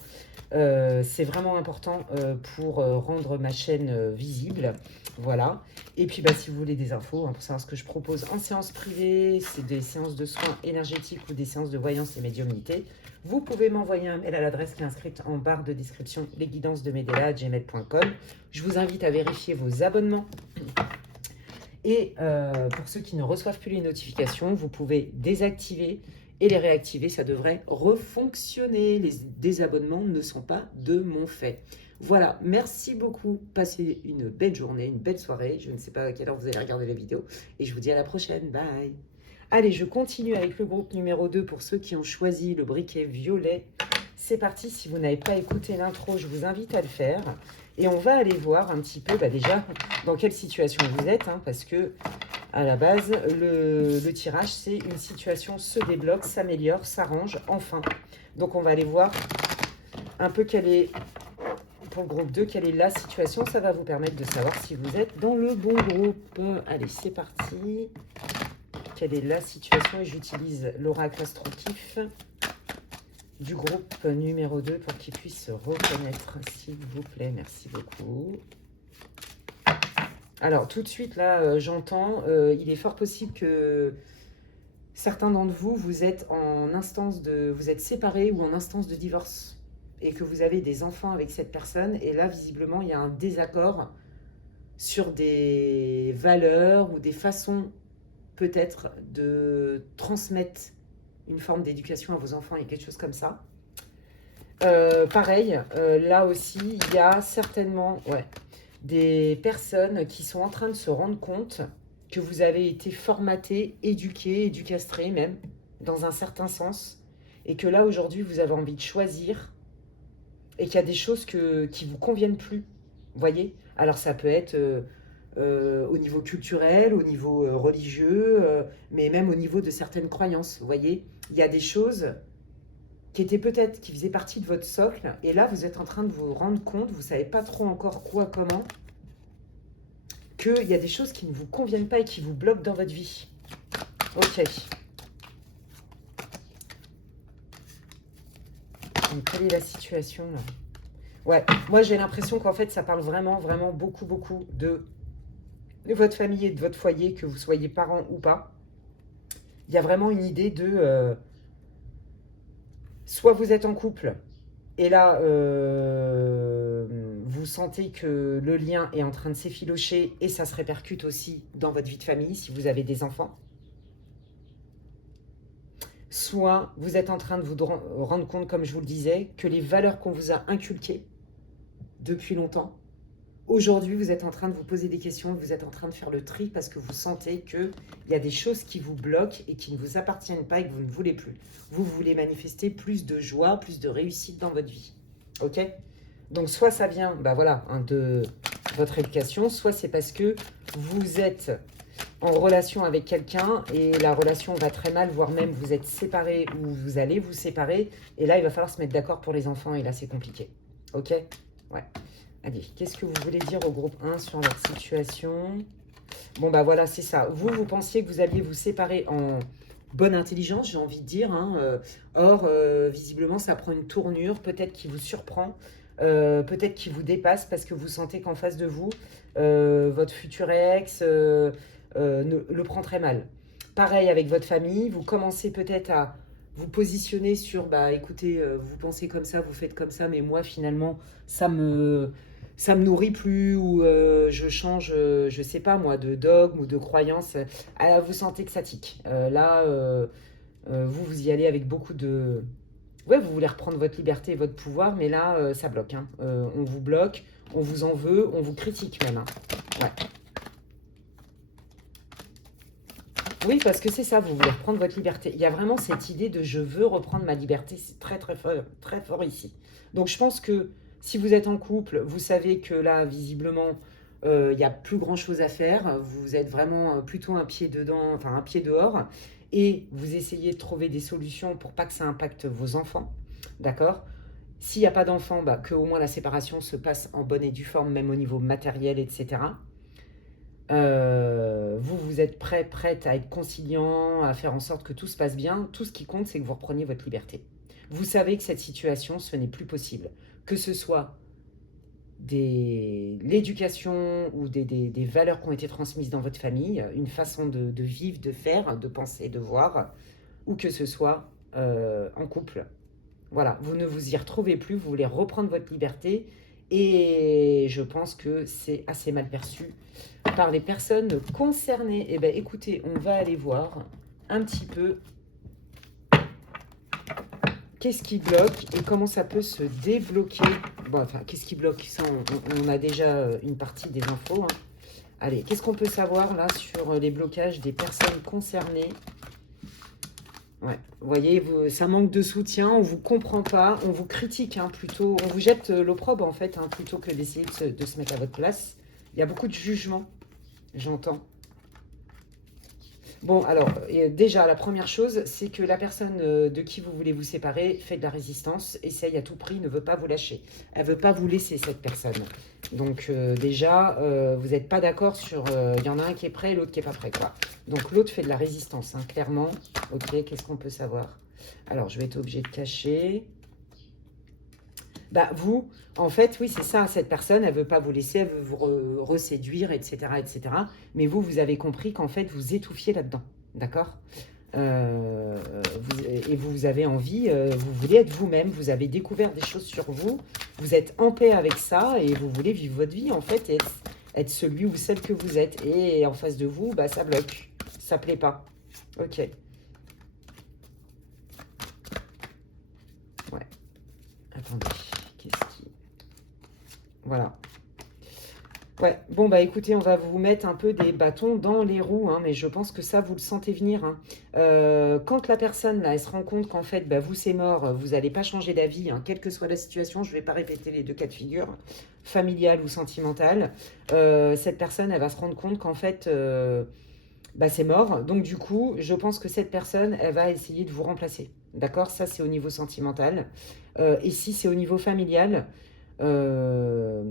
C'est vraiment important pour rendre ma chaîne visible. Voilà. Et puis, bah, si vous voulez des infos, hein, pour savoir ce que je propose en séance privée, c'est des séances de soins énergétiques ou des séances de voyance et médiumnité. Vous pouvez m'envoyer un mail à l'adresse qui est inscrite en barre de description, lesguidancesdemedela@gmail.com. Je vous invite à vérifier vos abonnements. Et pour ceux qui ne reçoivent plus les notifications, vous pouvez désactiver et les réactiver, ça devrait refonctionner. Les désabonnements ne sont pas de mon fait. Voilà, merci beaucoup. Passez une belle journée, une belle soirée. Je ne sais pas à quelle heure vous allez regarder la vidéo. Et je vous dis à la prochaine. Bye. Allez, je continue avec le groupe numéro 2 pour ceux qui ont choisi le briquet violet. C'est parti. Si vous n'avez pas écouté l'intro, je vous invite à le faire. Et on va aller voir un petit peu déjà dans quelle situation vous êtes. Parce que à la base, le tirage, c'est une situation se débloque, s'améliore, s'arrange, enfin. Donc, on va aller voir un peu quelle est, pour le groupe 2, quelle est la situation. Ça va vous permettre de savoir si vous êtes dans le bon groupe. Allez, c'est parti. Quelle est la situation? Et j'utilise l'oracle astro-kiff du groupe numéro 2 pour qu'il puisse se reconnaître, s'il vous plaît. Merci beaucoup. Alors, tout de suite, là, j'entends, il est fort possible que certains d'entre vous, vous êtes vous êtes séparés ou en instance de divorce et que vous avez des enfants avec cette personne. Et là, visiblement, il y a un désaccord sur des valeurs ou des façons, peut-être, de transmettre une forme d'éducation à vos enfants et quelque chose comme ça. Pareil, là aussi, il y a certainement... des personnes qui sont en train de se rendre compte que vous avez été formaté, éduqué, éducastré même, dans un certain sens, et que là, aujourd'hui, vous avez envie de choisir, et qu'il y a des choses qui ne vous conviennent plus, vous voyez? Alors, ça peut être au niveau culturel, au niveau religieux, mais même au niveau de certaines croyances, vous voyez? Il y a des choses qui faisaient partie de votre socle, et là, vous êtes en train de vous rendre compte, vous ne savez pas trop encore quoi, comment, qu'il y a des choses qui ne vous conviennent pas et qui vous bloquent dans votre vie. Ok. Donc, quelle est la situation, là? Ouais, moi, j'ai l'impression qu'en fait, ça parle vraiment, vraiment beaucoup, beaucoup de votre famille et de votre foyer, que vous soyez parents ou pas. Il y a vraiment une idée de... soit vous êtes en couple, et là, vous sentez que le lien est en train de s'effilocher et ça se répercute aussi dans votre vie de famille si vous avez des enfants. Soit vous êtes en train de vous rendre compte, comme je vous le disais, que les valeurs qu'on vous a inculquées depuis longtemps, aujourd'hui, vous êtes en train de vous poser des questions, vous êtes en train de faire le tri parce que vous sentez qu'il y a des choses qui vous bloquent et qui ne vous appartiennent pas et que vous ne voulez plus. Vous voulez manifester plus de joie, plus de réussite dans votre vie. Ok? Donc, soit ça vient de votre éducation, soit c'est parce que vous êtes en relation avec quelqu'un et la relation va très mal, voire même vous êtes séparés ou vous allez vous séparer. Et là, il va falloir se mettre d'accord pour les enfants et là, c'est compliqué. Ok? Ouais. Allez, qu'est-ce que vous voulez dire au groupe 1 sur leur situation? Bon, voilà, c'est ça. Vous pensiez que vous alliez vous séparer en bonne intelligence, j'ai envie de dire. Or, visiblement, ça prend une tournure, peut-être qui vous surprend, peut-être qui vous dépasse parce que vous sentez qu'en face de vous, votre futur ex le prend très mal. Pareil avec votre famille, vous commencez peut-être à vous positionner sur, écoutez, vous pensez comme ça, vous faites comme ça, mais moi, finalement, ça me nourrit plus ou je change, je sais pas moi, de dogme ou de croyance. Vous sentez que ça tique. Vous y allez avec beaucoup de... Ouais, vous voulez reprendre votre liberté et votre pouvoir, mais là, ça bloque. On vous bloque, on vous en veut, on vous critique même. Ouais. Oui, parce que c'est ça, vous voulez reprendre votre liberté. Il y a vraiment cette idée de je veux reprendre ma liberté, c'est très très fort ici. Donc je pense que si vous êtes en couple, vous savez que là, visiblement, il n'y a plus grand chose à faire. Vous êtes vraiment plutôt un pied dedans, enfin un pied dehors. Et vous essayez de trouver des solutions pour pas que ça impacte vos enfants. D'accord? S'il n'y a pas d'enfants, que au moins la séparation se passe en bonne et due forme, même au niveau matériel, etc. Vous êtes prête à être conciliant, à faire en sorte que tout se passe bien. Tout ce qui compte, c'est que vous repreniez votre liberté. Vous savez que cette situation, ce n'est plus possible. Que ce soit l'éducation ou des valeurs qui ont été transmises dans votre famille, une façon de vivre, de faire, de penser, de voir, ou que ce soit en couple. Voilà, vous ne vous y retrouvez plus, vous voulez reprendre votre liberté et je pense que c'est assez mal perçu par les personnes concernées. Eh bien, écoutez, on va aller voir un petit peu Qu'est-ce qui bloque et comment ça peut se débloquer? Bon, enfin, qu'est-ce qui bloque? Ça, on a déjà une partie des infos, hein. Allez, qu'est-ce qu'on peut savoir là sur les blocages des personnes concernées? Ouais, vous voyez, ça manque de soutien, on ne vous comprend pas, on vous critique, hein, plutôt, on vous jette l'opprobre en fait, hein, plutôt que d'essayer de se mettre à votre place. Il y a beaucoup de jugement, j'entends. Bon, alors, déjà, la première chose, c'est que la personne de qui vous voulez vous séparer fait de la résistance, essaye à tout prix, ne veut pas vous lâcher. Elle ne veut pas vous laisser, cette personne. Donc, déjà, vous n'êtes pas d'accord sur... Il y en a un qui est prêt et l'autre qui n'est pas prêt, quoi. Donc, l'autre fait de la résistance, hein, clairement. Ok, qu'est-ce qu'on peut savoir? Alors, je vais être obligé de cacher... Bah, vous, en fait, oui, c'est ça, cette personne, elle ne veut pas vous laisser, elle veut vous reséduire, etc., etc. Mais vous, vous avez compris qu'en fait, vous étouffiez là-dedans, d'accord? Et vous avez envie, vous voulez être vous-même, vous avez découvert des choses sur vous, vous êtes en paix avec ça et vous voulez vivre votre vie, en fait, et être celui ou celle que vous êtes. Et en face de vous, bah, ça bloque, ça plaît pas. Ok. Ouais. Attendez. Qu'est-ce qui... Voilà. Ouais, bon, bah écoutez, on va vous mettre un peu des bâtons dans les roues, hein, mais je pense que ça, vous le sentez venir, hein. Quand la personne, là, elle se rend compte qu'en fait, bah, vous, c'est mort, vous n'allez pas changer d'avis, hein, quelle que soit la situation, je ne vais pas répéter les deux cas de figure, familiale ou sentimentale, cette personne, elle va se rendre compte qu'en fait, bah, c'est mort. Donc, du coup, je pense que cette personne, elle va essayer de vous remplacer. D'accord? Ça, c'est au niveau sentimental. Et si c'est au niveau familial, euh,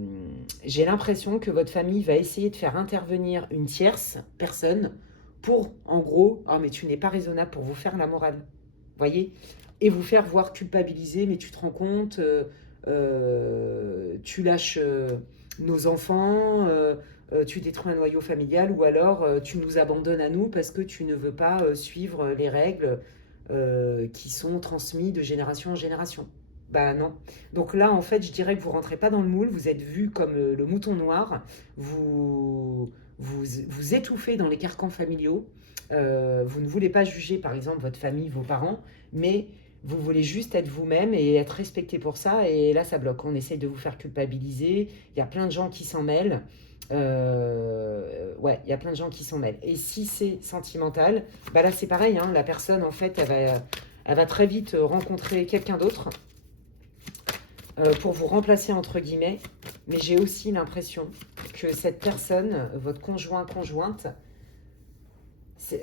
j'ai l'impression que votre famille va essayer de faire intervenir une tierce personne pour, en gros, ah mais tu n'es pas raisonnable, pour vous faire la morale, voyez, et vous faire voir culpabiliser, mais tu te rends compte, tu lâches nos enfants, tu détruis un noyau familial, ou alors tu nous abandonnes à nous parce que tu ne veux pas suivre les règles qui sont transmises de génération en génération. Bah non. Donc là, en fait, je dirais que vous rentrez pas dans le moule, vous êtes vu comme le mouton noir, vous étouffez dans les carcans familiaux, vous ne voulez pas juger, par exemple, votre famille, vos parents, mais vous voulez juste être vous-même et être respecté pour ça, et là, ça bloque. On essaye de vous faire culpabiliser, il y a plein de gens qui s'en mêlent. Ouais, il y a plein de gens qui s'en mêlent. Et si c'est sentimental, bah là, c'est pareil, hein, la personne, en fait, elle va très vite rencontrer quelqu'un d'autre pour vous remplacer entre guillemets, mais j'ai aussi l'impression que cette personne, votre conjoint, conjointe,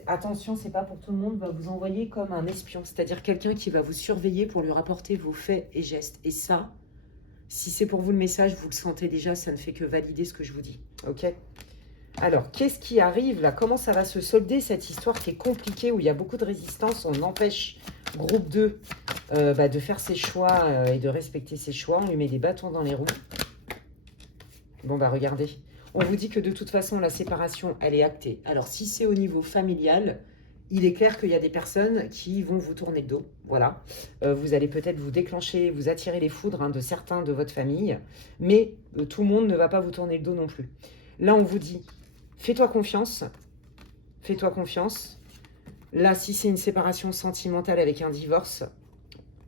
attention, c'est pas pour tout le monde, va vous envoyer comme un espion, c'est-à-dire quelqu'un qui va vous surveiller pour lui rapporter vos faits et gestes. Et ça, si c'est pour vous le message, vous le sentez déjà, ça ne fait que valider ce que je vous dis. Ok? Alors, qu'est-ce qui arrive là? Comment ça va se solder cette histoire qui est compliquée, où il y a beaucoup de résistance? On empêche groupe 2 de faire ses choix et de respecter ses choix. On lui met des bâtons dans les roues. Bon, bah regardez. On vous dit que de toute façon, la séparation, elle est actée. Alors, si c'est au niveau familial, il est clair qu'il y a des personnes qui vont vous tourner le dos. Voilà. Vous allez peut-être vous déclencher, vous attirer les foudres, hein, de certains de votre famille. Mais tout le monde ne va pas vous tourner le dos non plus. Là, on vous dit, fais-toi confiance. Fais-toi confiance. Là, si c'est une séparation sentimentale avec un divorce,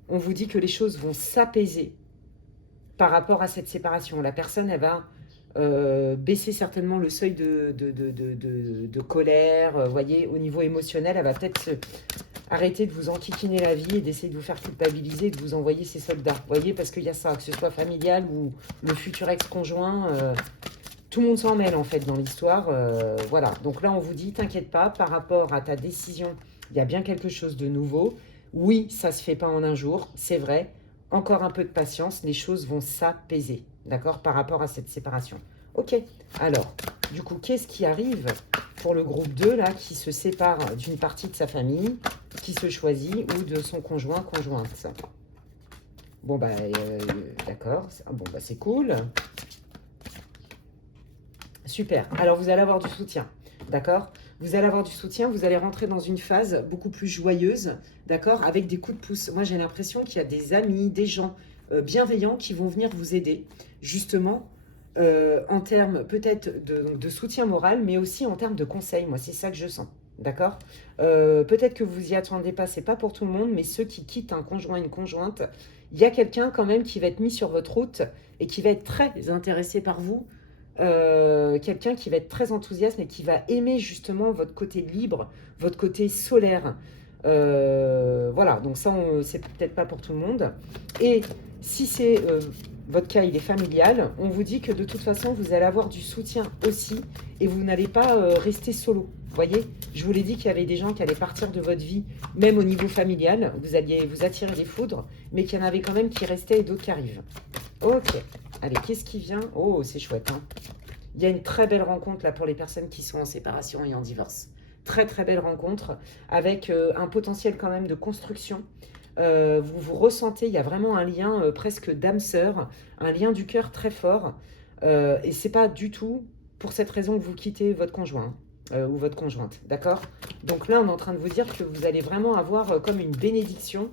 on vous dit que les choses vont s'apaiser par rapport à cette séparation. La personne, elle va baisser certainement le seuil de colère. Voyez, au niveau émotionnel, elle va peut-être arrêter de vous enquiquiner la vie et d'essayer de vous faire culpabiliser, de vous envoyer ses soldats. Voyez, parce qu'il y a ça, que ce soit familial ou le futur ex-conjoint, tout le monde s'en mêle en fait dans l'histoire. Voilà, donc là on vous dit, t'inquiète pas, par rapport à ta décision, il y a bien quelque chose de nouveau. Oui, ça se fait pas en un jour, c'est vrai. Encore un peu de patience, les choses vont s'apaiser, d'accord, par rapport à cette séparation. Ok, alors, du coup, qu'est-ce qui arrive pour le groupe 2, là, qui se sépare d'une partie de sa famille, qui se choisit, ou de son conjoint, conjointe? Bon, bah, d'accord, bon, bah, c'est cool. Super, alors vous allez avoir du soutien, d'accord? Vous allez avoir du soutien, vous allez rentrer dans une phase beaucoup plus joyeuse, d'accord? Avec des coups de pouce. Moi, j'ai l'impression qu'il y a des amis, des gens bienveillants qui vont venir vous aider, justement, en termes peut-être de soutien moral, mais aussi en termes de conseils. Moi, c'est ça que je sens, D'accord. Peut-être que vous y attendez pas, c'est pas pour tout le monde, mais ceux qui quittent un conjoint, une conjointe, il y a quelqu'un quand même qui va être mis sur votre route et qui va être très intéressé par vous. Quelqu'un qui va être très enthousiaste et qui va aimer justement votre côté libre, votre côté solaire. Voilà, donc ça, c'est peut-être pas pour tout le monde. Et si c'est votre cas, il est familial, on vous dit que de toute façon, vous allez avoir du soutien aussi et vous n'allez pas rester solo. Vous voyez, je vous l'ai dit qu'il y avait des gens qui allaient partir de votre vie, même au niveau familial, vous alliez vous attirer les foudres, mais qu'il y en avait quand même qui restaient et d'autres qui arrivent. Ok, allez, qu'est-ce qui vient? Oh, c'est chouette, hein. Il y a une très belle rencontre là pour les personnes qui sont en séparation et en divorce. Très très belle rencontre avec un potentiel quand même de construction. Vous ressentez, il y a vraiment un lien presque d'âme sœur, un lien du cœur très fort. Et c'est pas du tout pour cette raison que vous quittez votre conjoint ou votre conjointe, d'accord? Donc là, on est en train de vous dire que vous allez vraiment avoir comme une bénédiction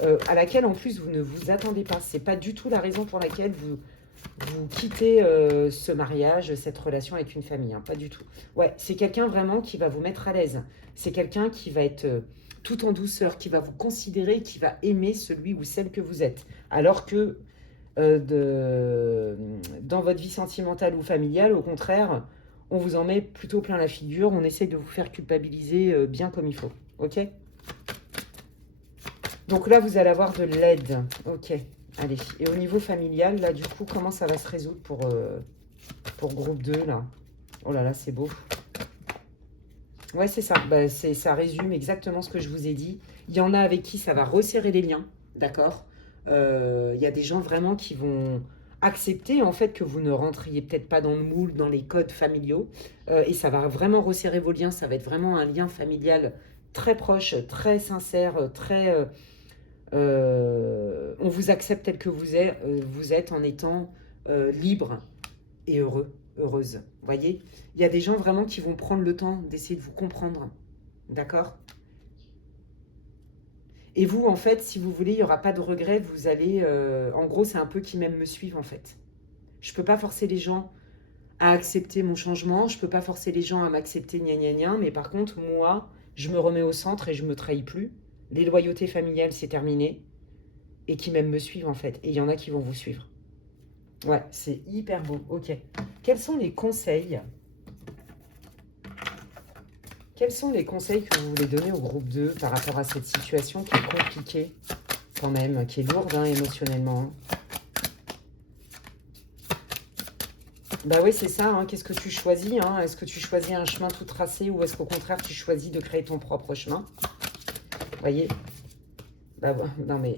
à laquelle en plus vous ne vous attendez pas. C'est pas du tout la raison pour laquelle vous quittez ce mariage, cette relation avec une famille, hein, pas du tout. Ouais, c'est quelqu'un vraiment qui va vous mettre à l'aise. C'est quelqu'un qui va être tout en douceur, qui va vous considérer, qui va aimer celui ou celle que vous êtes. Alors que dans votre vie sentimentale ou familiale, au contraire, on vous en met plutôt plein la figure, on essaye de vous faire culpabiliser bien comme il faut. Ok? Donc là, vous allez avoir de l'aide. Ok. Allez, et au niveau familial, là, du coup, comment ça va se résoudre pour groupe 2, là? Oh là là, c'est beau. Ouais, c'est ça. Bah, ça résume exactement ce que je vous ai dit. Il y en a avec qui ça va resserrer les liens, d'accord? Il y a des gens vraiment qui vont accepter, en fait, que vous ne rentriez peut-être pas dans le moule, dans les codes familiaux. Et ça va vraiment resserrer vos liens. Ça va être vraiment un lien familial très proche, très sincère, très... on vous accepte tel que vous êtes en étant libre et heureux, heureuse. Vous voyez, il y a des gens vraiment qui vont prendre le temps d'essayer de vous comprendre. D'accord? Et vous, en fait, si vous voulez, il n'y aura pas de regret. Vous allez... en gros, c'est un peu qui m'aiment me suivent, en fait. Je ne peux pas forcer les gens à accepter mon changement. Je ne peux pas forcer les gens à m'accepter, gna gna gna. Mais par contre, moi, je me remets au centre et je ne me trahis plus. Les loyautés familiales, c'est terminé. Et qui même me suivent en fait. Et il y en a qui vont vous suivre. Ouais, c'est hyper beau. Ok. Quels sont les conseils? Quels sont les conseils que vous voulez donner au groupe 2 par rapport à cette situation qui est compliquée quand même, qui est lourde hein, émotionnellement? Bah oui, c'est ça. Hein. Qu'est-ce que tu choisis hein? Est-ce que tu choisis un chemin tout tracé ou est-ce qu'au contraire tu choisis de créer ton propre chemin? Vous voyez? Bah, non mais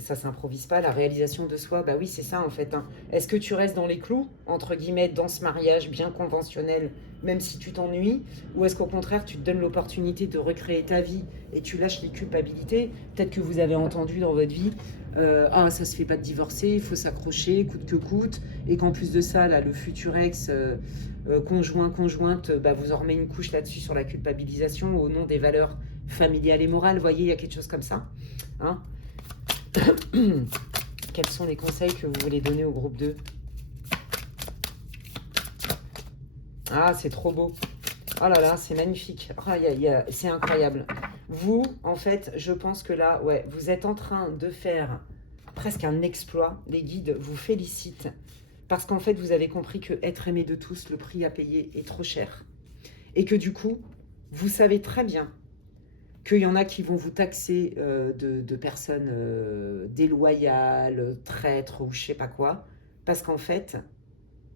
ça s'improvise pas, la réalisation de soi, bah oui c'est ça en fait. Hein. Est-ce que tu restes dans les clous, entre guillemets, dans ce mariage bien conventionnel, même si tu t'ennuies, ou est-ce qu'au contraire tu te donnes l'opportunité de recréer ta vie et tu lâches les culpabilités? Peut-être que vous avez entendu dans votre vie, ah ça se fait pas de divorcer, il faut s'accrocher coûte que coûte, et qu'en plus de ça, là, le futur ex, conjoint, conjointe, bah, vous en remet une couche là-dessus sur la culpabilisation au nom des valeurs familiales et morales, vous voyez, il y a quelque chose comme ça. Hein? Quels sont les conseils que vous voulez donner au groupe 2? Ah, c'est trop beau. Oh là là, c'est magnifique. Ah, c'est incroyable. Vous, en fait, je pense que là, ouais, vous êtes en train de faire presque un exploit. Les guides vous félicitent parce qu'en fait, vous avez compris que être aimé de tous, le prix à payer est trop cher. Et que du coup, vous savez très bien qu'il y en a qui vont vous taxer de personnes déloyales, traîtres ou je sais pas quoi, parce qu'en fait,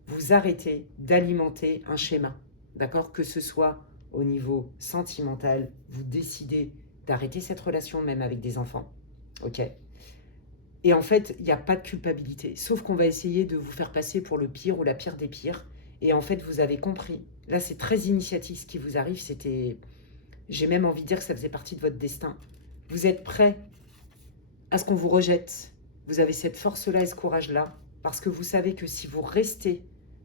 vous arrêtez d'alimenter un schéma, d'accord? Que ce soit au niveau sentimental, vous décidez d'arrêter cette relation même avec des enfants, ok? Et en fait, il n'y a pas de culpabilité, sauf qu'on va essayer de vous faire passer pour le pire ou la pire des pires, et en fait, vous avez compris. Là, c'est très initiatique ce qui vous arrive, c'était... J'ai même envie de dire que ça faisait partie de votre destin. Vous êtes prêt à ce qu'on vous rejette. Vous avez cette force-là et ce courage-là. Parce que vous savez que si vous restez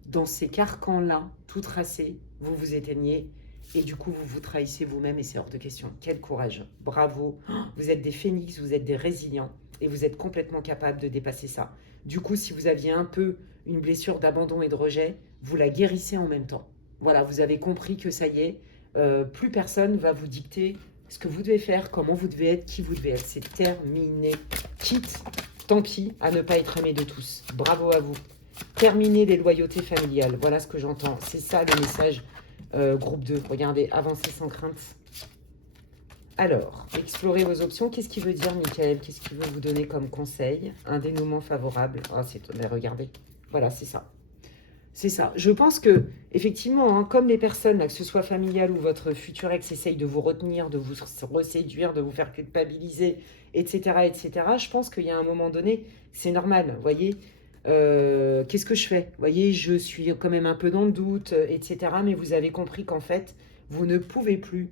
dans ces carcans-là, tout tracés, vous vous éteignez. Et du coup, vous vous trahissez vous-même et c'est hors de question. Quel courage. Bravo. Vous êtes des phénix, vous êtes des résilients. Et vous êtes complètement capable de dépasser ça. Du coup, si vous aviez un peu une blessure d'abandon et de rejet, vous la guérissez en même temps. Voilà, vous avez compris que ça y est, Plus personne va vous dicter ce que vous devez faire, comment vous devez être, qui vous devez être. C'est terminé. Quitte, tant pis, à ne pas être aimé de tous. Bravo à vous. Terminez les loyautés familiales. Voilà ce que j'entends. C'est ça le message groupe 2. Regardez, avancez sans crainte. Alors, explorez vos options. Qu'est-ce qu'il veut dire, Michael? Qu'est-ce qu'il veut vous donner comme conseil? Un dénouement favorable. Oh, mais regardez. Voilà, c'est ça. C'est ça. Je pense que, effectivement, hein, comme les personnes, là, que ce soit familiale ou votre futur ex, essayent de vous retenir, de vous reséduire, de vous faire culpabiliser, etc., etc., je pense qu'il y a un moment donné, c'est normal, vous voyez. Qu'est-ce que je fais? Vous voyez, je suis quand même un peu dans le doute, etc., mais vous avez compris qu'en fait, vous ne pouvez plus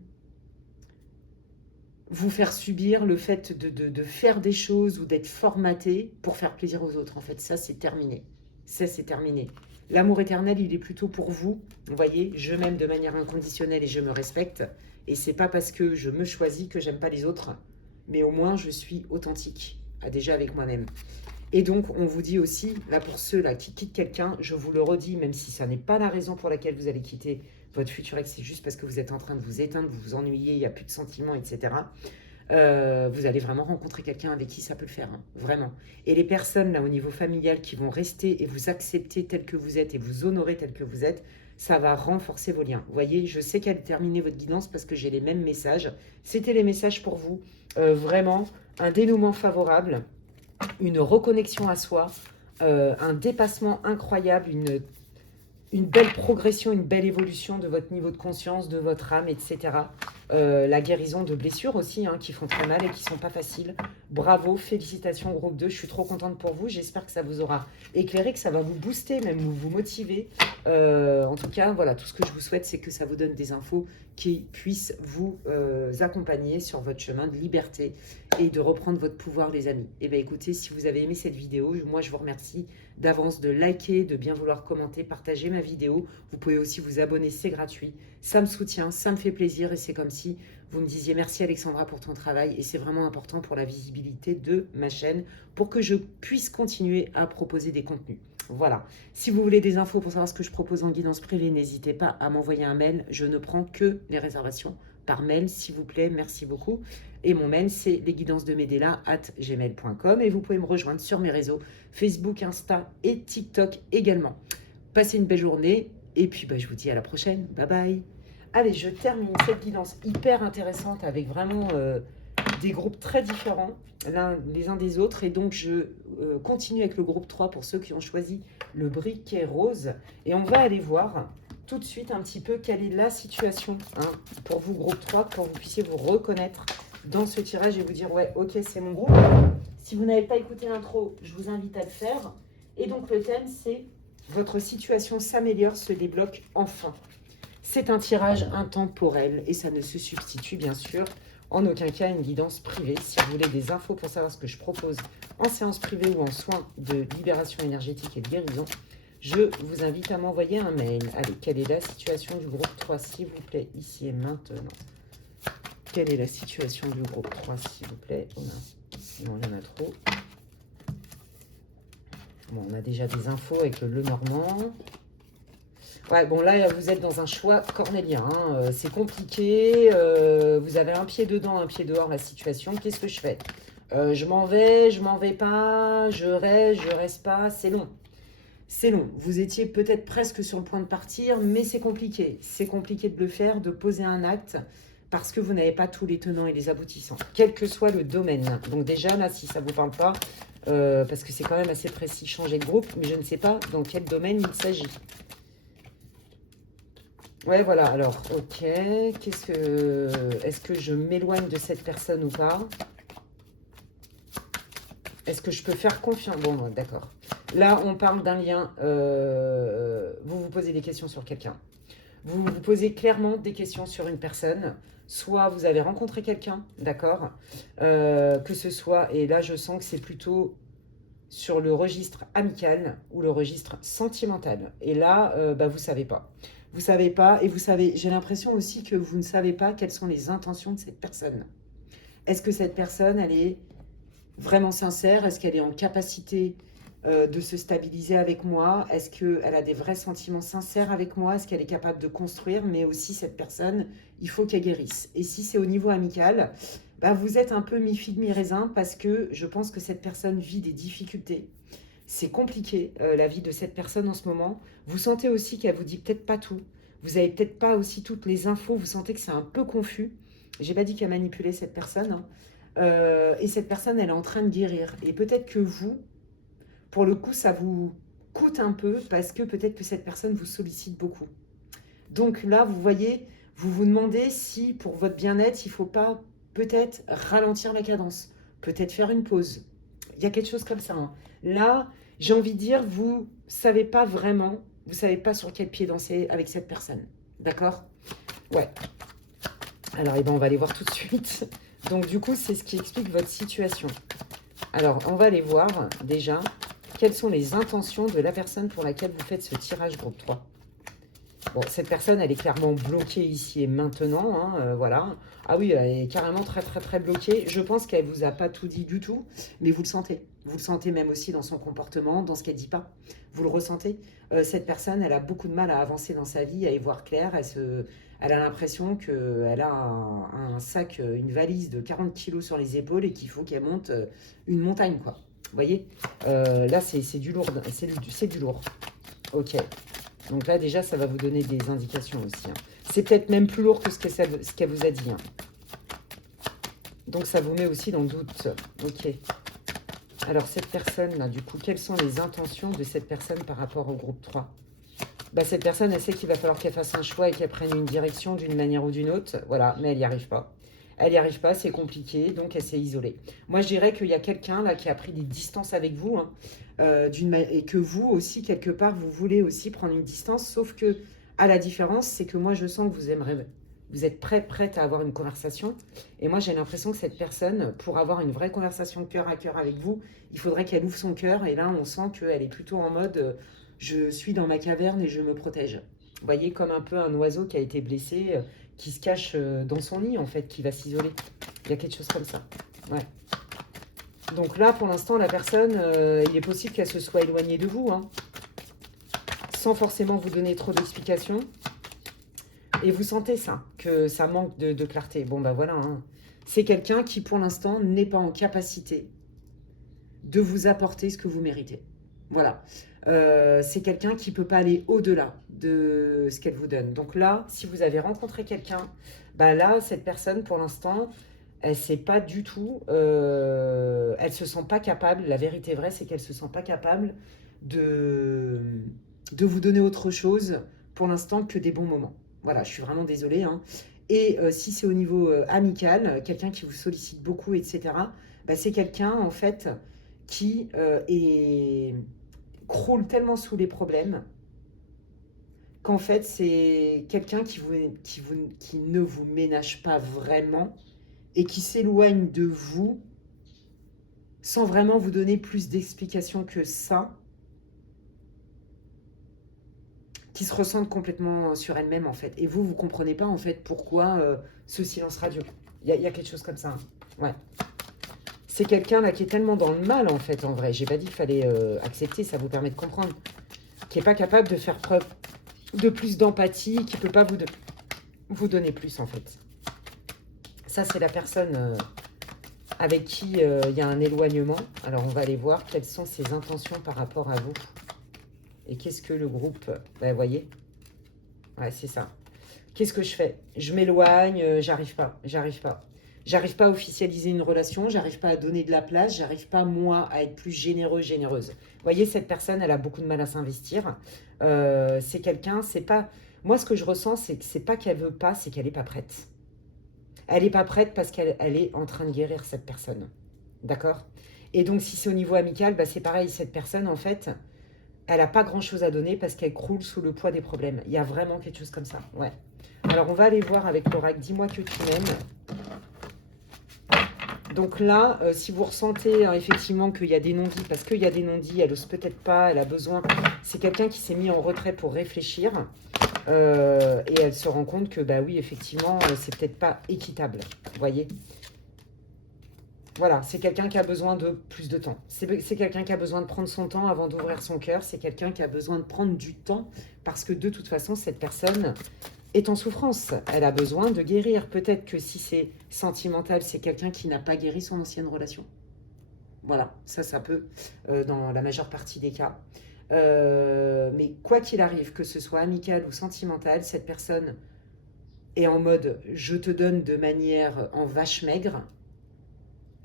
vous faire subir le fait de faire des choses ou d'être formaté pour faire plaisir aux autres. En fait, ça, c'est terminé. Ça, c'est terminé. L'amour éternel, il est plutôt pour vous. Vous voyez, je m'aime de manière inconditionnelle et je me respecte. Et c'est pas parce que je me choisis que j'aime pas les autres. Mais au moins, je suis authentique, déjà avec moi-même. Et donc, on vous dit aussi, là pour ceux là qui quittent quelqu'un, je vous le redis, même si ça n'est pas la raison pour laquelle vous allez quitter votre futur ex, c'est juste parce que vous êtes en train de vous éteindre, vous vous ennuyez, il n'y a plus de sentiments, etc. Vous allez vraiment rencontrer quelqu'un avec qui ça peut le faire, hein, vraiment. Et les personnes là au niveau familial qui vont rester et vous accepter tel que vous êtes et vous honorer tel que vous êtes, ça va renforcer vos liens. Vous voyez, je sais qu'elle terminait votre guidance parce que j'ai les mêmes messages. C'était les messages pour vous. Vraiment, un dénouement favorable, une reconnexion à soi, un dépassement incroyable, une belle progression, une belle évolution de votre niveau de conscience, de votre âme, etc. La guérison de blessures aussi, hein, qui font très mal et qui ne sont pas faciles. Bravo, félicitations groupe 2, je suis trop contente pour vous. J'espère que ça vous aura éclairé, que ça va vous booster, même vous motiver. En tout cas, voilà, tout ce que je vous souhaite, c'est que ça vous donne des infos qui puissent vous accompagner sur votre chemin de liberté et de reprendre votre pouvoir, les amis. Et bien écoutez, si vous avez aimé cette vidéo, moi je vous remercie d'avance de liker, de bien vouloir commenter, partager ma vidéo. Vous pouvez aussi vous abonner, c'est gratuit. Ça me soutient, ça me fait plaisir et c'est comme si vous me disiez merci Alexandra pour ton travail et c'est vraiment important pour la visibilité de ma chaîne pour que je puisse continuer à proposer des contenus. Voilà. Si vous voulez des infos pour savoir ce que je propose en guidance privée, n'hésitez pas à m'envoyer un mail. Je ne prends que les réservations par mail, s'il vous plaît. Merci beaucoup. Et mon mail, c'est lesguidancesdemedela@gmail.com. Et vous pouvez me rejoindre sur mes réseaux Facebook, Insta et TikTok également. Passez une belle journée. Et puis, je vous dis à la prochaine. Bye bye. Allez, je termine cette guidance hyper intéressante avec vraiment des groupes très différents les uns des autres. Et donc, je continue avec le groupe 3 pour ceux qui ont choisi le briquet rose. Et on va aller voir tout de suite un petit peu quelle est la situation pour vous, groupe 3, pour que vous puissiez vous reconnaître dans ce tirage et vous dire, ouais, ok, c'est mon groupe. Si vous n'avez pas écouté l'intro, je vous invite à le faire. Et donc, le thème, c'est « Votre situation s'améliore, se débloque enfin ». C'est un tirage intemporel et ça ne se substitue, bien sûr, en aucun cas à une guidance privée. Si vous voulez des infos pour savoir ce que je propose en séance privée ou en soins de libération énergétique et de guérison, je vous invite à m'envoyer un mail. Allez, quelle est la situation du groupe 3, s'il vous plaît, ici et maintenant? Quelle est la situation du groupe 3, s'il vous plaît? Non, il y en a trop. Bon, on a déjà des infos avec le Normand. Ouais, bon, là, vous êtes dans un choix cornélien. Hein. C'est compliqué. Vous avez un pied dedans, un pied dehors, la situation. Qu'est-ce que je fais? Je m'en vais pas, je reste pas. C'est long. C'est long. Vous étiez peut-être presque sur le point de partir, mais c'est compliqué. C'est compliqué de le faire, de poser un acte, parce que vous n'avez pas tous les tenants et les aboutissants, quel que soit le domaine. Donc déjà, là, si ça ne vous parle pas, parce que c'est quand même assez précis, changer de groupe, mais je ne sais pas dans quel domaine il s'agit. Ouais, voilà, alors, ok, est-ce que je m'éloigne de cette personne ou pas? Est-ce que je peux faire confiance? Bon, d'accord. Là, on parle d'un lien, vous vous posez des questions sur quelqu'un. Vous vous posez clairement des questions sur une personne. Soit vous avez rencontré quelqu'un, d'accord, que ce soit, et là je sens que c'est plutôt sur le registre amical ou le registre sentimental. Et là, vous ne savez pas. Vous ne savez pas, et vous savez, j'ai l'impression aussi que vous ne savez pas quelles sont les intentions de cette personne. Est-ce que cette personne, elle est vraiment sincère? Est-ce qu'elle est en capacité de se stabiliser avec moi? Est-ce qu'elle a des vrais sentiments sincères avec moi? Est-ce qu'elle est capable de construire? Mais aussi, cette personne, il faut qu'elle guérisse. Et si c'est au niveau amical, bah, vous êtes un peu mi-figue, mi-raisin parce que je pense que cette personne vit des difficultés. C'est compliqué, la vie de cette personne en ce moment. Vous sentez aussi qu'elle vous dit peut-être pas tout. Vous n'avez peut-être pas aussi toutes les infos. Vous sentez que c'est un peu confus. J'ai pas dit qu'elle manipulait cette personne, hein. Et cette personne, elle est en train de guérir. Et peut-être que vous, pour le coup, ça vous coûte un peu parce que peut-être que cette personne vous sollicite beaucoup. Donc là, vous voyez, vous vous demandez si pour votre bien-être, il ne faut pas peut-être ralentir la cadence, peut-être faire une pause. Il y a quelque chose comme ça, hein. Là, j'ai envie de dire, vous ne savez pas vraiment, vous ne savez pas sur quel pied danser avec cette personne. D'accord? Ouais. Alors, eh ben, on va aller voir tout de suite. Donc, du coup, c'est ce qui explique votre situation. Alors, on va aller voir déjà quelles sont les intentions de la personne pour laquelle vous faites ce tirage groupe 3. Bon, cette personne, elle est clairement bloquée ici et maintenant, hein, voilà. Ah oui, elle est carrément très, très, très bloquée. Je pense qu'elle ne vous a pas tout dit du tout, mais vous le sentez. Vous le sentez même aussi dans son comportement, dans ce qu'elle ne dit pas. Vous le ressentez. Cette personne, elle a beaucoup de mal à avancer dans sa vie, à y voir clair. Elle a l'impression qu'elle a un sac, une valise de 40 kilos sur les épaules et qu'il faut qu'elle monte une montagne, quoi. Vous voyez, là, c'est du lourd. C'est du lourd. Ok. Donc là, déjà, ça va vous donner des indications aussi, hein. C'est peut-être même plus lourd que ce qu'elle vous a dit, hein. Donc, ça vous met aussi dans le doute. Ok. Alors, cette personne-là, du coup, quelles sont les intentions de cette personne par rapport au groupe 3? Bah, cette personne, elle sait qu'il va falloir qu'elle fasse un choix et qu'elle prenne une direction d'une manière ou d'une autre. Voilà, mais elle n'y arrive pas. Elle n'y arrive pas, c'est compliqué, donc elle s'est isolée. Moi, je dirais qu'il y a quelqu'un là qui a pris des distances avec vous, hein, et que vous aussi, quelque part, vous voulez aussi prendre une distance, sauf que, à la différence, c'est que moi, je sens que vous êtes prête à avoir une conversation, et moi, j'ai l'impression que cette personne, pour avoir une vraie conversation cœur à cœur avec vous, il faudrait qu'elle ouvre son cœur, et là, on sent qu'elle est plutôt en mode je suis dans ma caverne et je me protège. Vous voyez, comme un peu un oiseau qui a été blessé, qui se cache dans son nid, en fait, qui va s'isoler. Il y a quelque chose comme ça. Ouais. Donc là, pour l'instant, la personne, il est possible qu'elle se soit éloignée de vous, hein, sans forcément vous donner trop d'explications. Et vous sentez ça, que ça manque de clarté. Bon, bah voilà, hein. C'est quelqu'un qui, pour l'instant, n'est pas en capacité de vous apporter ce que vous méritez. Voilà. C'est quelqu'un qui ne peut pas aller au-delà de ce qu'elle vous donne. Donc là, si vous avez rencontré quelqu'un, bah là, cette personne, pour l'instant, elle ne sait pas du tout, elle ne se sent pas capable, la vérité vraie, c'est qu'elle ne se sent pas capable de, de vous donner autre chose pour l'instant que des bons moments. Voilà, je suis vraiment désolée, hein. Et si c'est au niveau amical, quelqu'un qui vous sollicite beaucoup, etc., bah, c'est quelqu'un, en fait, qui croule tellement sous les problèmes qu'en fait, c'est quelqu'un qui ne vous ménage pas vraiment et qui s'éloigne de vous sans vraiment vous donner plus d'explications que ça, qui se ressentent complètement sur elle-même, en fait. Et vous, vous comprenez pas, en fait, pourquoi ce silence radio. Il y a quelque chose comme ça, hein. Ouais. C'est quelqu'un là qui est tellement dans le mal, en fait, en vrai. J'ai pas dit qu'il fallait accepter, ça vous permet de comprendre. Qui n'est pas capable de faire preuve de plus d'empathie, qui ne peut pas vous donner plus, en fait. Ça, c'est la personne avec qui il y a un éloignement. Alors, on va aller voir quelles sont ses intentions par rapport à vous. Et qu'est-ce que le groupe... Vous voyez? Ouais, c'est ça. Qu'est-ce que je fais? Je m'éloigne, j'arrive pas. J'arrive pas à officialiser une relation, j'arrive pas à donner de la place, j'arrive pas, moi, à être plus généreuse. Vous voyez, cette personne, elle a beaucoup de mal à s'investir. C'est quelqu'un, c'est pas... Moi, ce que je ressens, c'est que c'est pas qu'elle veut pas, c'est qu'elle n'est pas prête. Elle n'est pas prête parce qu'elle est en train de guérir, cette personne. D'accord? Et donc, si c'est au niveau amical, bah, c'est pareil. Cette personne, en fait, elle n'a pas grand-chose à donner parce qu'elle croule sous le poids des problèmes. Il y a vraiment quelque chose comme ça. Ouais. Alors, on va aller voir avec l'oracle. Dis-moi que tu m'aimes. Donc là, si vous ressentez effectivement qu'il y a des non-dits, parce qu'il y a des non-dits, elle n'ose peut-être pas, elle a besoin... C'est quelqu'un qui s'est mis en retrait pour réfléchir. Et elle se rend compte que, bah oui, effectivement, c'est peut-être pas équitable. Vous voyez? Voilà, c'est quelqu'un qui a besoin de plus de temps. C'est quelqu'un qui a besoin de prendre son temps avant d'ouvrir son cœur. C'est quelqu'un qui a besoin de prendre du temps parce que de toute façon, cette personne est en souffrance. Elle a besoin de guérir. Peut-être que si c'est sentimental, c'est quelqu'un qui n'a pas guéri son ancienne relation. Voilà, ça peut dans la majeure partie des cas. Mais quoi qu'il arrive, que ce soit amical ou sentimental, cette personne est en mode « je te donne de manière en vache maigre ».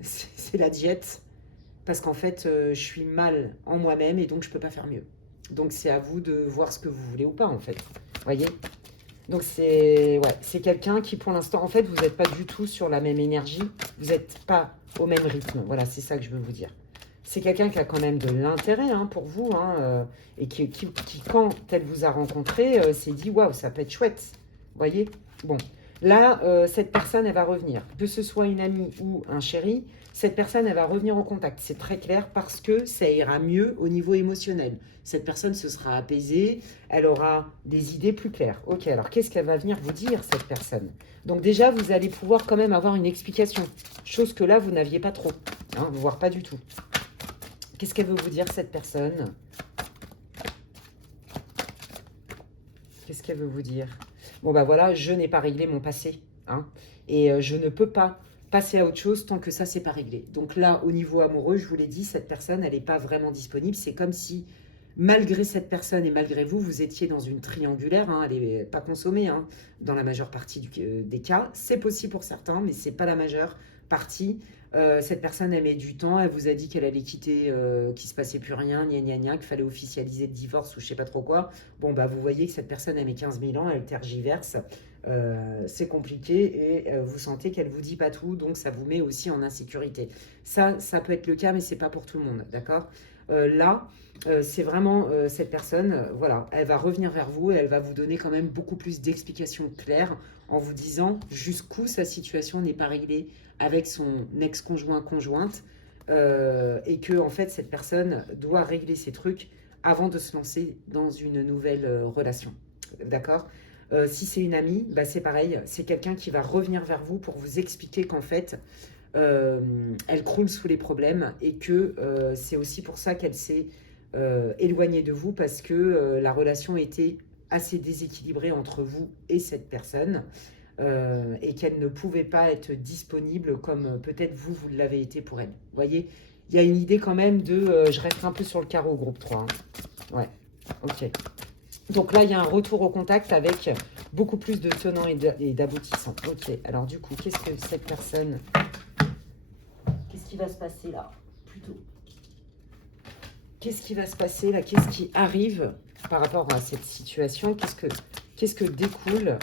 C'est la diète, parce qu'en fait, je suis mal en moi-même et donc je peux pas faire mieux. Donc c'est à vous de voir ce que vous voulez ou pas, en fait. Voyez? Donc c'est quelqu'un qui, pour l'instant, en fait, vous n'êtes pas du tout sur la même énergie, vous n'êtes pas au même rythme. Voilà, c'est ça que je veux vous dire. C'est quelqu'un qui a quand même de l'intérêt pour vous, et qui, quand elle vous a rencontré, s'est dit « Waouh, ça peut être chouette ». Voyez? Bon. Là, cette personne, elle va revenir. Que ce soit une amie ou un chéri, cette personne, elle va revenir en contact. C'est très clair parce que ça ira mieux au niveau émotionnel. Cette personne se sera apaisée, elle aura des idées plus claires. Ok, alors qu'est-ce qu'elle va venir vous dire, cette personne? Donc déjà, vous allez pouvoir quand même avoir une explication. Chose que là, vous n'aviez pas trop, voire pas du tout. Qu'est-ce qu'elle veut vous dire, cette personne? Qu'est-ce qu'elle veut vous dire? Bon, bah voilà, je n'ai pas réglé mon passé. Et je ne peux pas passer à autre chose tant que ça, c'est pas réglé. Donc là, au niveau amoureux, je vous l'ai dit, cette personne, elle n'est pas vraiment disponible. C'est comme si, malgré cette personne et malgré vous, vous étiez dans une triangulaire. Elle n'est pas consommée dans la majeure partie des cas. C'est possible pour certains, mais ce n'est pas la majeure partie. Cette personne, elle met du temps. Elle vous a dit qu'elle allait quitter, qu'il ne se passait plus rien, qu'il fallait officialiser le divorce ou je ne sais pas trop quoi. Bon, bah vous voyez que cette personne, elle met 15 000 ans, elle tergiverse. C'est compliqué et vous sentez qu'elle vous dit pas tout, donc ça vous met aussi en insécurité. Ça peut être le cas, mais c'est pas pour tout le monde, d'accord? Là, c'est vraiment cette personne, voilà, elle va revenir vers vous et elle va vous donner quand même beaucoup plus d'explications claires en vous disant jusqu'où sa situation n'est pas réglée avec son ex-conjointe et que en fait cette personne doit régler ses trucs avant de se lancer dans une nouvelle relation, d'accord? Si c'est une amie, bah c'est pareil, c'est quelqu'un qui va revenir vers vous pour vous expliquer qu'en fait, elle croule sous les problèmes et que c'est aussi pour ça qu'elle s'est éloignée de vous parce que la relation était assez déséquilibrée entre vous et cette personne et qu'elle ne pouvait pas être disponible comme peut-être vous l'avez été pour elle. Vous voyez, il y a une idée quand même de je reste un peu sur le carreau, groupe 3. Ouais, ok. Donc là, il y a un retour au contact avec beaucoup plus de tenants et d'aboutissants. Ok, alors du coup, qu'est-ce que cette personne... Qu'est-ce qui va se passer là, plutôt? Qu'est-ce qui va se passer là? Qu'est-ce qui arrive par rapport à cette situation? Qu'est-ce que découle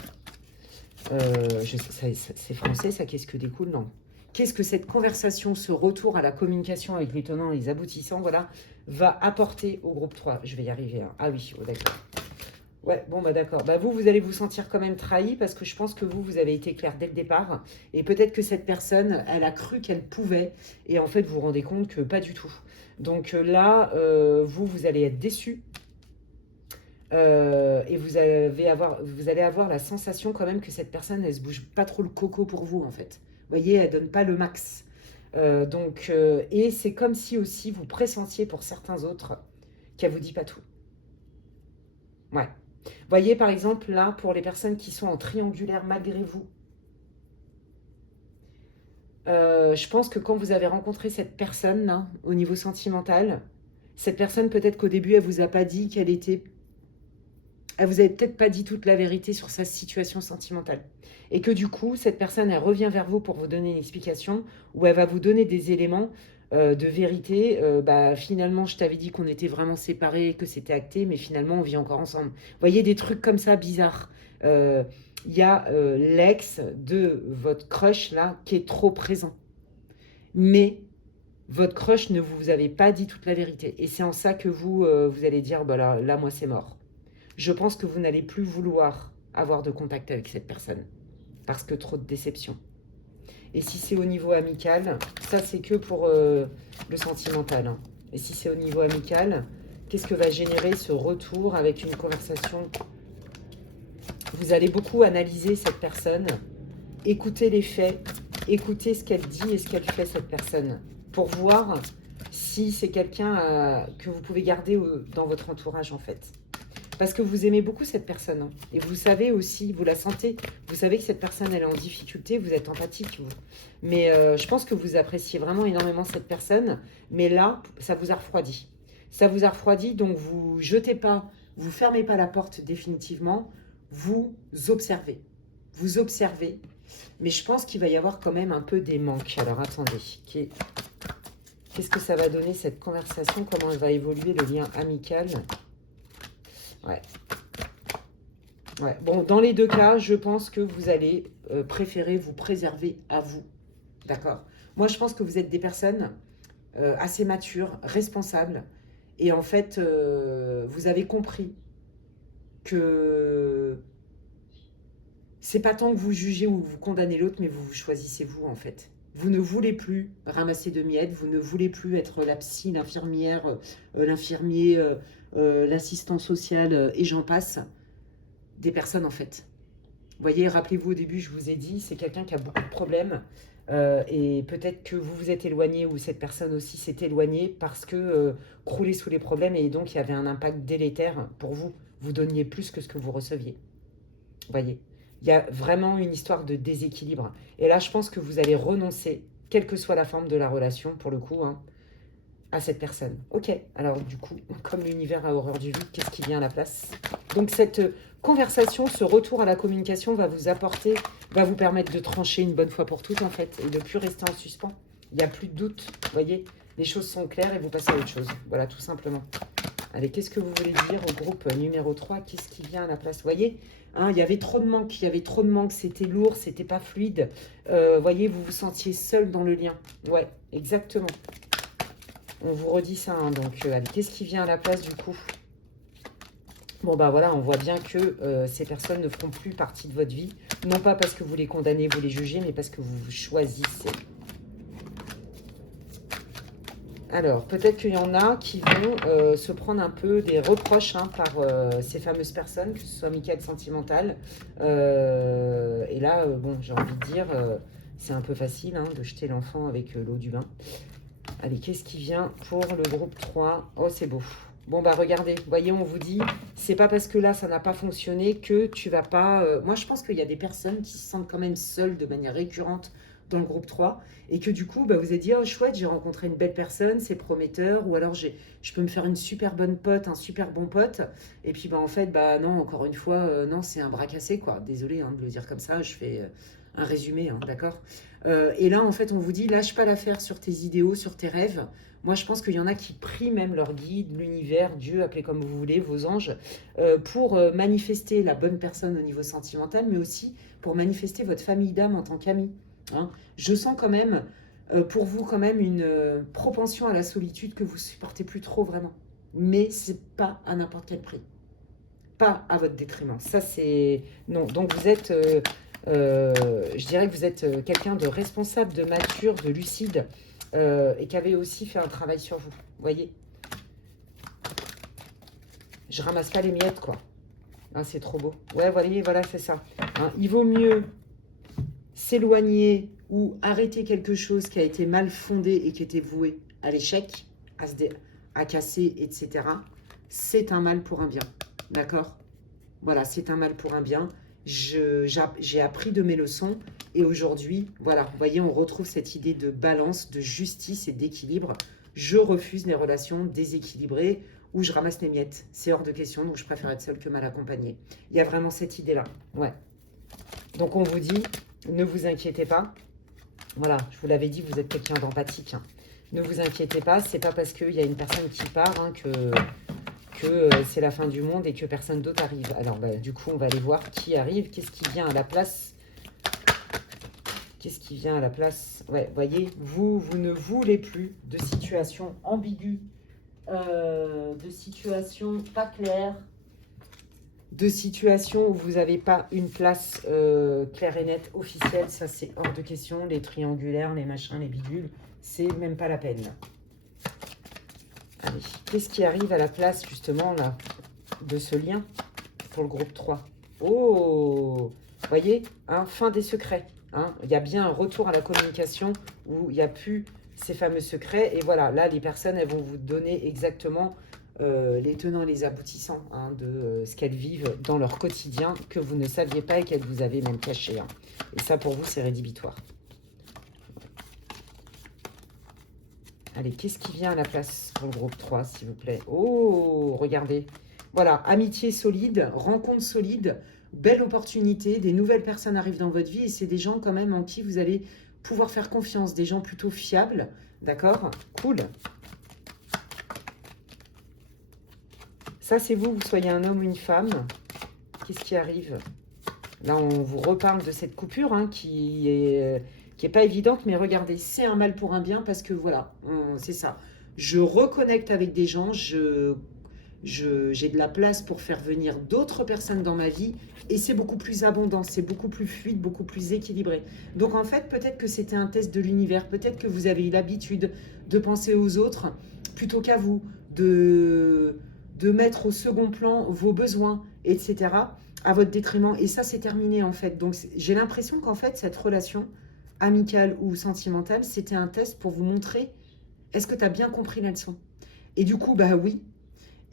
c'est français, ça, qu'est-ce que découle? Non. Qu'est-ce que cette conversation, ce retour à la communication avec les tenants et les aboutissants, voilà, va apporter au groupe 3? Je vais y arriver. Ah oui, d'accord. Ouais, bon, bah d'accord. Bah vous allez vous sentir quand même trahi parce que je pense que vous avez été clair dès le départ. Et peut-être que cette personne, elle a cru qu'elle pouvait. Et en fait, vous vous rendez compte que pas du tout. Donc là, vous allez être déçu. Et vous allez avoir la sensation quand même que cette personne, elle se bouge pas trop le coco pour vous, en fait. Vous voyez, elle donne pas le max. Et c'est comme si aussi vous pressentiez pour certains autres qu'elle vous dit pas tout. Ouais. Voyez, par exemple, là, pour les personnes qui sont en triangulaire malgré vous, je pense que quand vous avez rencontré cette personne, là, au niveau sentimental, cette personne, peut-être qu'au début, elle vous a pas dit qu'elle était... Elle vous avait peut-être pas dit toute la vérité sur sa situation sentimentale. Et que du coup, cette personne, elle revient vers vous pour vous donner une explication, ou elle va vous donner des éléments de vérité. Finalement, je t'avais dit qu'on était vraiment séparés, que c'était acté, mais finalement, on vit encore ensemble. Vous voyez, des trucs comme ça, bizarres. Il y a l'ex de votre crush, là, qui est trop présent. Mais votre crush ne vous avait pas dit toute la vérité. Et c'est en ça que vous allez dire, bah là, moi, c'est mort. Je pense que vous n'allez plus vouloir avoir de contact avec cette personne. Parce que trop de déception. Et si c'est au niveau amical, ça c'est que pour le sentimental. Et si c'est au niveau amical, qu'est-ce que va générer ce retour avec une conversation? Vous allez beaucoup analyser cette personne, écouter les faits écoutez ce qu'elle dit et ce qu'elle fait, cette personne, pour voir si c'est quelqu'un que vous pouvez garder dans votre entourage, en fait. Parce que vous aimez beaucoup cette personne. Hein. Et vous savez aussi, vous la sentez, vous savez que cette personne, elle est en difficulté, vous êtes empathique, vous. Mais je pense que vous appréciez vraiment énormément cette personne. Mais là, ça vous a refroidi. Ça vous a refroidi, donc vous jetez pas, vous fermez pas la porte définitivement, vous observez. Vous observez. Mais je pense qu'il va y avoir quand même un peu des manques. Alors, attendez. Qu'est-ce que ça va donner, cette conversation? Comment elle va évoluer, le lien amical? Ouais. Ouais. Bon, dans les deux cas, je pense que vous allez préférer vous préserver à vous. D'accord? Moi, je pense que vous êtes des personnes assez matures, responsables. Et en fait, vous avez compris que c'est pas tant que vous jugez ou vous condamnez l'autre, mais vous choisissez vous, en fait. Vous ne voulez plus ramasser de miettes, vous ne voulez plus être la psy, l'infirmière, l'infirmier, l'assistant social et j'en passe. Des personnes, en fait. Vous voyez, rappelez-vous au début, je vous ai dit, c'est quelqu'un qui a beaucoup de problèmes et peut-être que vous vous êtes éloigné ou cette personne aussi s'est éloignée parce que croulait sous les problèmes et donc il y avait un impact délétère pour vous. Vous donniez plus que ce que vous receviez. Vous voyez, il y a vraiment une histoire de déséquilibre. Et là, je pense que vous allez renoncer, quelle que soit la forme de la relation, pour le coup, hein, à cette personne. Ok, alors du coup, comme l'univers a horreur du vide, qu'est-ce qui vient à la place? Donc cette conversation, ce retour à la communication va vous apporter, va vous permettre de trancher une bonne fois pour toutes, en fait, et de ne plus rester en suspens. Il n'y a plus de doute, vous voyez, les choses sont claires et vous passez à autre chose. Voilà, tout simplement. Allez, qu'est-ce que vous voulez dire au groupe numéro 3? Qu'est-ce qui vient à la place? Vous voyez, hein, il y avait trop de manque, c'était lourd, c'était pas fluide. Voyez, vous vous sentiez seul dans le lien. Ouais, exactement. On vous redit ça, hein, donc allez, qu'est-ce qui vient à la place du coup? Bon, bah voilà, on voit bien que ces personnes ne feront plus partie de votre vie. Non pas parce que vous les condamnez, vous les jugez, mais parce que vous vous choisissez. Alors, peut-être qu'il y en a qui vont se prendre un peu des reproches hein, par ces fameuses personnes, que ce soit amicales, sentimentales. Et là, bon, j'ai envie de dire, c'est un peu facile hein, de jeter l'enfant avec l'eau du bain. Allez, qu'est-ce qui vient pour le groupe 3? Oh, c'est beau. Bon, bah regardez, vous voyez, on vous dit, c'est pas parce que là, ça n'a pas fonctionné que tu vas pas... Moi, je pense qu'il y a des personnes qui se sentent quand même seules de manière récurrente dans le groupe 3 et que du coup, bah, vous avez dit, oh chouette, j'ai rencontré une belle personne, c'est prometteur, ou alors je peux me faire une super bonne pote, un super bon pote, et puis bah en fait, bah non, encore une fois, non, c'est un bras cassé, quoi. Désolée hein, de le dire comme ça, je fais un résumé, hein, d'accord. Et là, en fait, on vous dit, lâche pas l'affaire sur tes idéaux, sur tes rêves. Moi, je pense qu'il y en a qui prient même leur guide, l'univers, Dieu, appelez comme vous voulez, vos anges, pour manifester la bonne personne au niveau sentimental, mais aussi pour manifester votre famille d'âme en tant qu'ami. Hein. Je sens quand même, pour vous, quand même une propension à la solitude que vous supportez plus trop vraiment. Mais c'est pas à n'importe quel prix. Pas à votre détriment. Ça, c'est... Non, donc vous êtes... je dirais que vous êtes quelqu'un de responsable, de mature, de lucide et qui avait aussi fait un travail sur vous. Vous voyez, je ramasse pas les miettes, quoi. Ah, c'est trop beau. Ouais, voilà, c'est ça. Hein, il vaut mieux s'éloigner ou arrêter quelque chose qui a été mal fondé et qui était voué à l'échec, à casser, etc. C'est un mal pour un bien. D'accord? Voilà, c'est un mal pour un bien. J'ai appris de mes leçons et aujourd'hui, voilà, vous voyez, on retrouve cette idée de balance, de justice et d'équilibre. Je refuse les relations déséquilibrées où je ramasse les miettes. C'est hors de question, donc je préfère être seule que mal accompagnée. Il y a vraiment cette idée-là, ouais. Donc on vous dit, ne vous inquiétez pas. Voilà, je vous l'avais dit, vous êtes quelqu'un d'empathique. Hein. Ne vous inquiétez pas, c'est pas parce qu'il y a une personne qui part hein, que c'est la fin du monde et que personne d'autre arrive. Alors, bah, du coup, on va aller voir qui arrive. Qu'est-ce qui vient à la place? Qu'est-ce qui vient à la place? Ouais, voyez, vous ne voulez plus de situations ambiguës, de situations pas claires, de situations où vous n'avez pas une place claire et nette, officielle. Ça, c'est hors de question. Les triangulaires, les machins, les bidules, c'est même pas la peine. Allez, qu'est-ce qui arrive à la place, justement, là, de ce lien pour le groupe 3? Oh, voyez, hein, fin des secrets. Hein. Il y a bien un retour à la communication où il n'y a plus ces fameux secrets. Et voilà, là, les personnes, elles vont vous donner exactement les tenants et les aboutissants hein, de ce qu'elles vivent dans leur quotidien que vous ne saviez pas et qu'elles vous avaient même caché. Hein. Et ça, pour vous, c'est rédhibitoire. Allez, qu'est-ce qui vient à la place pour le groupe 3, s'il vous plaît? Oh, regardez. Voilà, amitié solide, rencontre solide, belle opportunité, des nouvelles personnes arrivent dans votre vie et c'est des gens quand même en qui vous allez pouvoir faire confiance, des gens plutôt fiables, d'accord? Cool. Ça, c'est vous, vous soyez un homme ou une femme. Qu'est-ce qui arrive? Là, on vous reparle de cette coupure hein, qui est pas évidente, mais regardez, c'est un mal pour un bien parce que voilà, c'est ça. Je reconnecte avec des gens, j'ai de la place pour faire venir d'autres personnes dans ma vie et c'est beaucoup plus abondant, c'est beaucoup plus fluide, beaucoup plus équilibré. Donc en fait, peut-être que c'était un test de l'univers, peut-être que vous avez eu l'habitude de penser aux autres plutôt qu'à vous, de mettre au second plan vos besoins, etc., à votre détriment. Et ça, c'est terminé en fait. Donc j'ai l'impression qu'en fait, cette relation amicale ou sentimentale, c'était un test pour vous montrer est-ce que tu as bien compris la leçon. Et du coup, bah oui,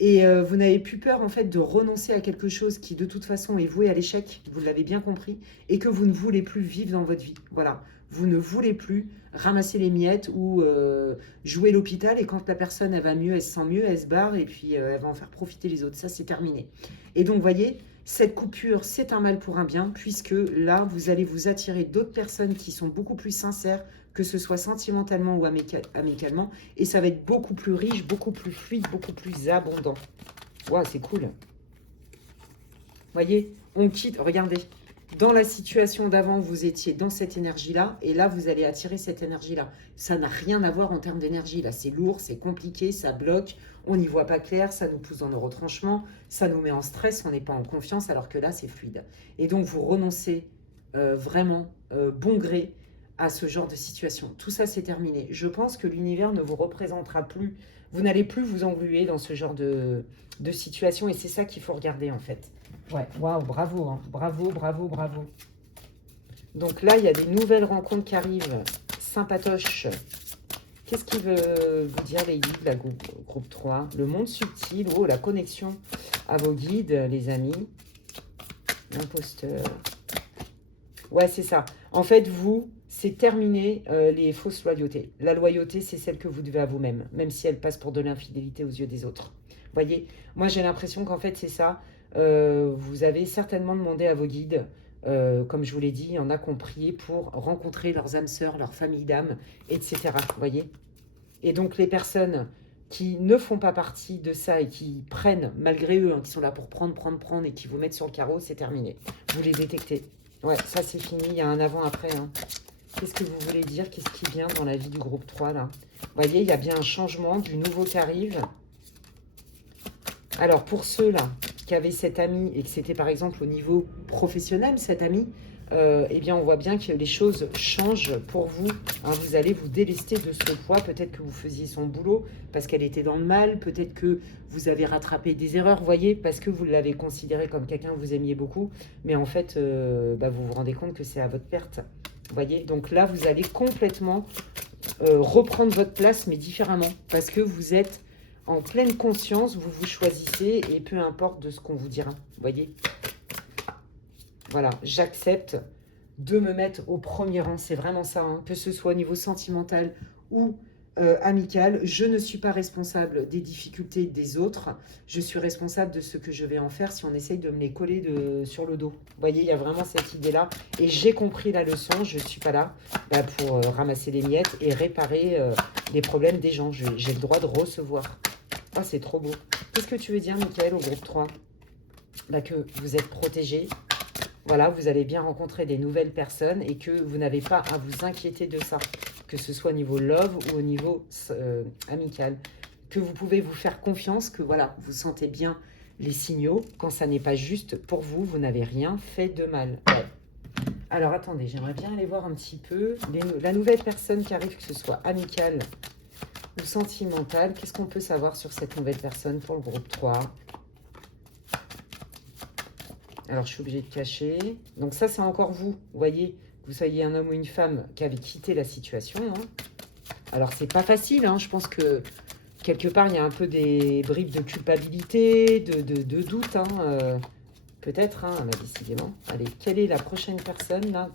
et vous n'avez plus peur en fait de renoncer à quelque chose qui de toute façon est voué à l'échec, vous l'avez bien compris, et que vous ne voulez plus vivre dans votre vie. Voilà, vous ne voulez plus ramasser les miettes ou jouer l'hôpital et quand la personne elle va mieux, elle se sent mieux, elle se barre et puis elle va en faire profiter les autres. Ça c'est terminé. Et donc vous voyez, cette coupure c'est un mal pour un bien puisque là vous allez vous attirer d'autres personnes qui sont beaucoup plus sincères, que ce soit sentimentalement ou amicalement, et ça va être beaucoup plus riche, beaucoup plus fluide, beaucoup plus abondant. Waouh, c'est cool. Voyez, on quitte, regardez, dans la situation d'avant, vous étiez dans cette énergie-là, et là, vous allez attirer cette énergie-là. Ça n'a rien à voir en termes d'énergie, là, c'est lourd, c'est compliqué, ça bloque, on n'y voit pas clair, ça nous pousse dans nos retranchements, ça nous met en stress, on n'est pas en confiance, alors que là, c'est fluide. Et donc, vous renoncez vraiment, bon gré, à ce genre de situation. Tout ça, c'est terminé. Je pense que l'univers ne vous représentera plus. Vous n'allez plus vous engluer dans ce genre de situation. Et c'est ça qu'il faut regarder, en fait. Ouais, waouh, bravo. Hein. Bravo, bravo, bravo. Donc là, il y a des nouvelles rencontres qui arrivent. Sympatoche. Qu'est-ce qui veut vous dire les guides, la groupe 3? Le monde subtil. Oh, la connexion à vos guides, les amis. L'imposteur. Ouais, c'est ça. En fait, vous, c'est terminé les fausses loyautés. La loyauté, c'est celle que vous devez à vous-même, même si elle passe pour de l'infidélité aux yeux des autres. Voyez, moi, j'ai l'impression qu'en fait, c'est ça. Vous avez certainement demandé à vos guides, comme je vous l'ai dit, il y en a qui ont prié pour rencontrer leurs âmes sœurs, leurs familles d'âmes, etc. Voyez. Et donc, les personnes qui ne font pas partie de ça et qui prennent, malgré eux, hein, qui sont là pour prendre, et qui vous mettent sur le carreau, c'est terminé. Vous les détectez. Ouais, ça c'est fini, il y a un avant-après. Hein. Qu'est-ce que vous voulez dire? Qu'est-ce qui vient dans la vie du groupe 3 là? Vous voyez, il y a bien un changement, du nouveau qui arrive. Alors pour ceux-là qui avaient cet ami et que c'était par exemple au niveau professionnel, cet ami, eh bien on voit bien que les choses changent pour vous. Hein, vous allez vous délester de ce poids. Peut-être que vous faisiez son boulot parce qu'elle était dans le mal. Peut-être que vous avez rattrapé des erreurs, vous voyez, parce que vous l'avez considéré comme quelqu'un que vous aimiez beaucoup. Mais en fait, vous vous rendez compte que c'est à votre perte. Vous voyez, donc là, vous allez complètement reprendre votre place, mais différemment. Parce que vous êtes en pleine conscience, vous vous choisissez et peu importe de ce qu'on vous dira. Vous voyez? Voilà, j'accepte de me mettre au premier rang. C'est vraiment ça, hein, que ce soit au niveau sentimental ou amical. Je ne suis pas responsable des difficultés des autres. Je suis responsable de ce que je vais en faire si on essaye de me les coller sur le dos. Vous voyez, il y a vraiment cette idée-là. Et j'ai compris la leçon. Je ne suis pas là pour ramasser les miettes et réparer les problèmes des gens. J'ai le droit de recevoir. Ah, c'est trop beau. Qu'est-ce que tu veux dire, Michael, au groupe 3? Que vous êtes protégé. Voilà, vous allez bien rencontrer des nouvelles personnes et que vous n'avez pas à vous inquiéter de ça, que ce soit au niveau love ou au niveau amical. Que vous pouvez vous faire confiance, que voilà, vous sentez bien les signaux. Quand ça n'est pas juste pour vous, vous n'avez rien fait de mal. Ouais. Alors, attendez, j'aimerais bien aller voir un petit peu la nouvelle personne qui arrive, que ce soit amicale ou sentimentale. Qu'est-ce qu'on peut savoir sur cette nouvelle personne pour le groupe 3? Alors, je suis obligée de cacher. Donc ça, c'est encore vous. Vous voyez, vous soyez un homme ou une femme qui avait quitté la situation. Hein. Alors, c'est pas facile, hein. Je pense que quelque part, il y a un peu des bribes de culpabilité, de doute, hein. Peut-être, hein, là, décidément. Allez, quelle est la prochaine personne, là?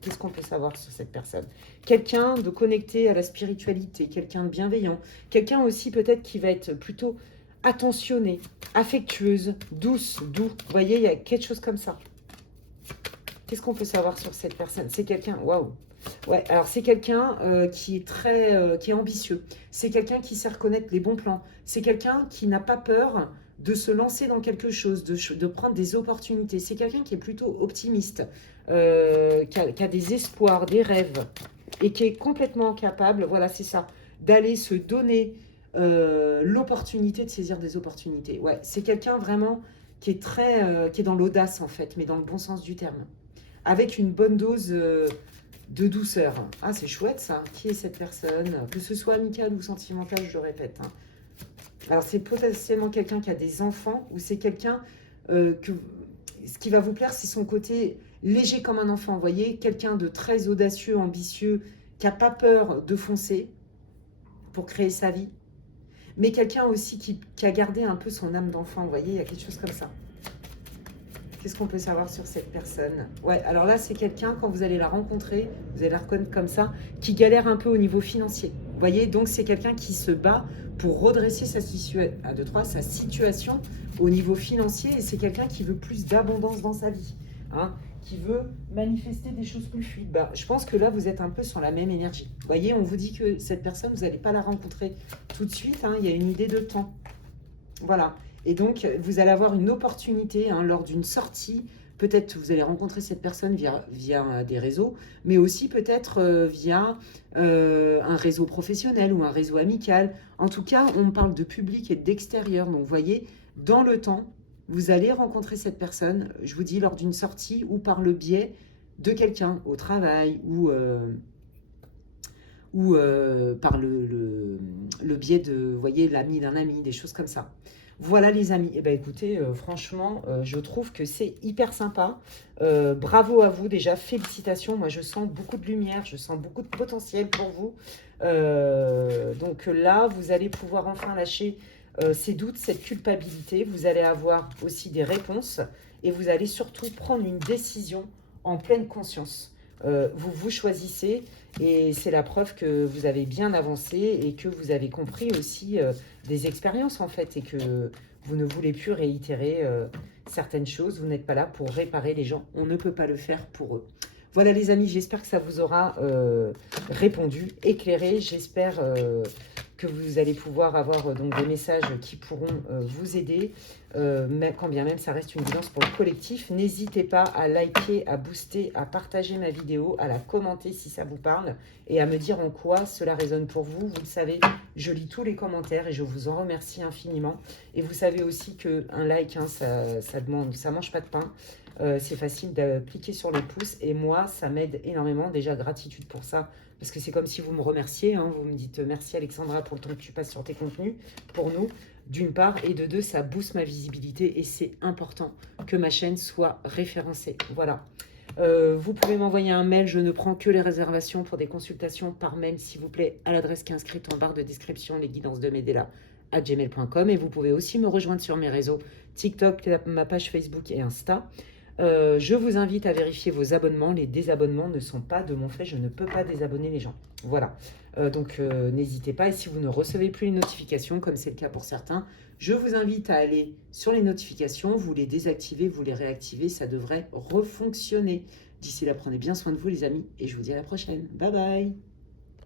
Qu'est-ce qu'on peut savoir sur cette personne? Quelqu'un de connecté à la spiritualité, quelqu'un de bienveillant, quelqu'un aussi peut-être qui va être plutôt attentionné, affectueuse, douce, doux. Vous voyez, il y a quelque chose comme ça. Qu'est-ce qu'on peut savoir sur cette personne? C'est quelqu'un, waouh! Ouais, alors c'est quelqu'un qui est qui est ambitieux. C'est quelqu'un qui sait reconnaître les bons plans. C'est quelqu'un qui n'a pas peur de se lancer dans quelque chose, de prendre des opportunités. C'est quelqu'un qui est plutôt optimiste, qui a des espoirs, des rêves, et qui est complètement capable, voilà, c'est ça, d'aller se donner l'opportunité de saisir des opportunités. Ouais, c'est quelqu'un vraiment qui est qui est dans l'audace en fait, mais dans le bon sens du terme, avec une bonne dose de douceur. Ah, c'est chouette ça. Qui est cette personne? Que ce soit amical ou sentimental, je le répète. Hein. Alors, c'est potentiellement quelqu'un qui a des enfants ou c'est quelqu'un que... Ce qui va vous plaire, c'est son côté léger comme un enfant. Vous voyez, quelqu'un de très audacieux, ambitieux, qui n'a pas peur de foncer pour créer sa vie. Mais quelqu'un aussi qui a gardé un peu son âme d'enfant. Vous voyez, il y a quelque chose comme ça. Qu'est-ce qu'on peut savoir sur cette personne? Ouais, alors là, c'est quelqu'un, quand vous allez la rencontrer, vous allez la reconnaître comme ça, qui galère un peu au niveau financier. Vous voyez, donc c'est quelqu'un qui se bat pour redresser sa situation au niveau financier. Et c'est quelqu'un qui veut plus d'abondance dans sa vie, hein, qui veut manifester des choses plus fluides. Bah, je pense que là, vous êtes un peu sur la même énergie. Vous voyez, on vous dit que cette personne, vous n'allez pas la rencontrer tout de suite. Hein, il y a une idée de temps. Voilà. Et donc, vous allez avoir une opportunité hein, lors d'une sortie. Peut-être vous allez rencontrer cette personne via des réseaux, mais aussi peut-être via un réseau professionnel ou un réseau amical. En tout cas, on parle de public et d'extérieur. Donc, vous voyez, dans le temps, vous allez rencontrer cette personne, je vous dis, lors d'une sortie ou par le biais de quelqu'un au travail ou par le biais de, vous voyez, l'ami d'un ami, des choses comme ça. Voilà les amis, eh ben, écoutez, franchement, je trouve que c'est hyper sympa. Bravo à vous déjà, félicitations. Moi, je sens beaucoup de lumière, je sens beaucoup de potentiel pour vous. Donc là, vous allez pouvoir enfin lâcher ces doutes, cette culpabilité. Vous allez avoir aussi des réponses et vous allez surtout prendre une décision en pleine conscience. Vous choisissez et c'est la preuve que vous avez bien avancé et que vous avez compris aussi des expériences en fait et que vous ne voulez plus réitérer certaines choses. Vous n'êtes pas là pour réparer les gens. On ne peut pas le faire pour eux. Voilà les amis, j'espère que ça vous aura répondu, éclairé. J'espère que vous allez pouvoir avoir donc des messages qui pourront vous aider, quand bien même ça reste une guidance pour le collectif. N'hésitez pas à liker, à booster, à partager ma vidéo, à la commenter si ça vous parle et à me dire en quoi cela résonne pour vous. Vous le savez, je lis tous les commentaires et je vous en remercie infiniment. Et vous savez aussi qu'un like, hein, ça mange pas de pain. C'est facile de cliquer sur le pouce et moi, ça m'aide énormément. Déjà, gratitude pour ça, parce que c'est comme si vous me remerciez. Hein, vous me dites merci Alexandra pour le temps que tu passes sur tes contenus pour nous, d'une part. Et de deux, ça booste ma visibilité et c'est important que ma chaîne soit référencée. Voilà. Vous pouvez m'envoyer un mail. Je ne prends que les réservations pour des consultations par mail, s'il vous plaît, à l'adresse qui est inscrite en barre de description, lesguidances-de-Medela@gmail.com. Et vous pouvez aussi me rejoindre sur mes réseaux TikTok, ma page Facebook et Insta. Je vous invite à vérifier vos abonnements. Les désabonnements ne sont pas de mon fait. Je ne peux pas désabonner les gens. Voilà. Donc, n'hésitez pas. Et si vous ne recevez plus les notifications, comme c'est le cas pour certains, je vous invite à aller sur les notifications. Vous les désactivez, vous les réactivez. Ça devrait refonctionner. D'ici là, prenez bien soin de vous, les amis. Et je vous dis à la prochaine. Bye bye.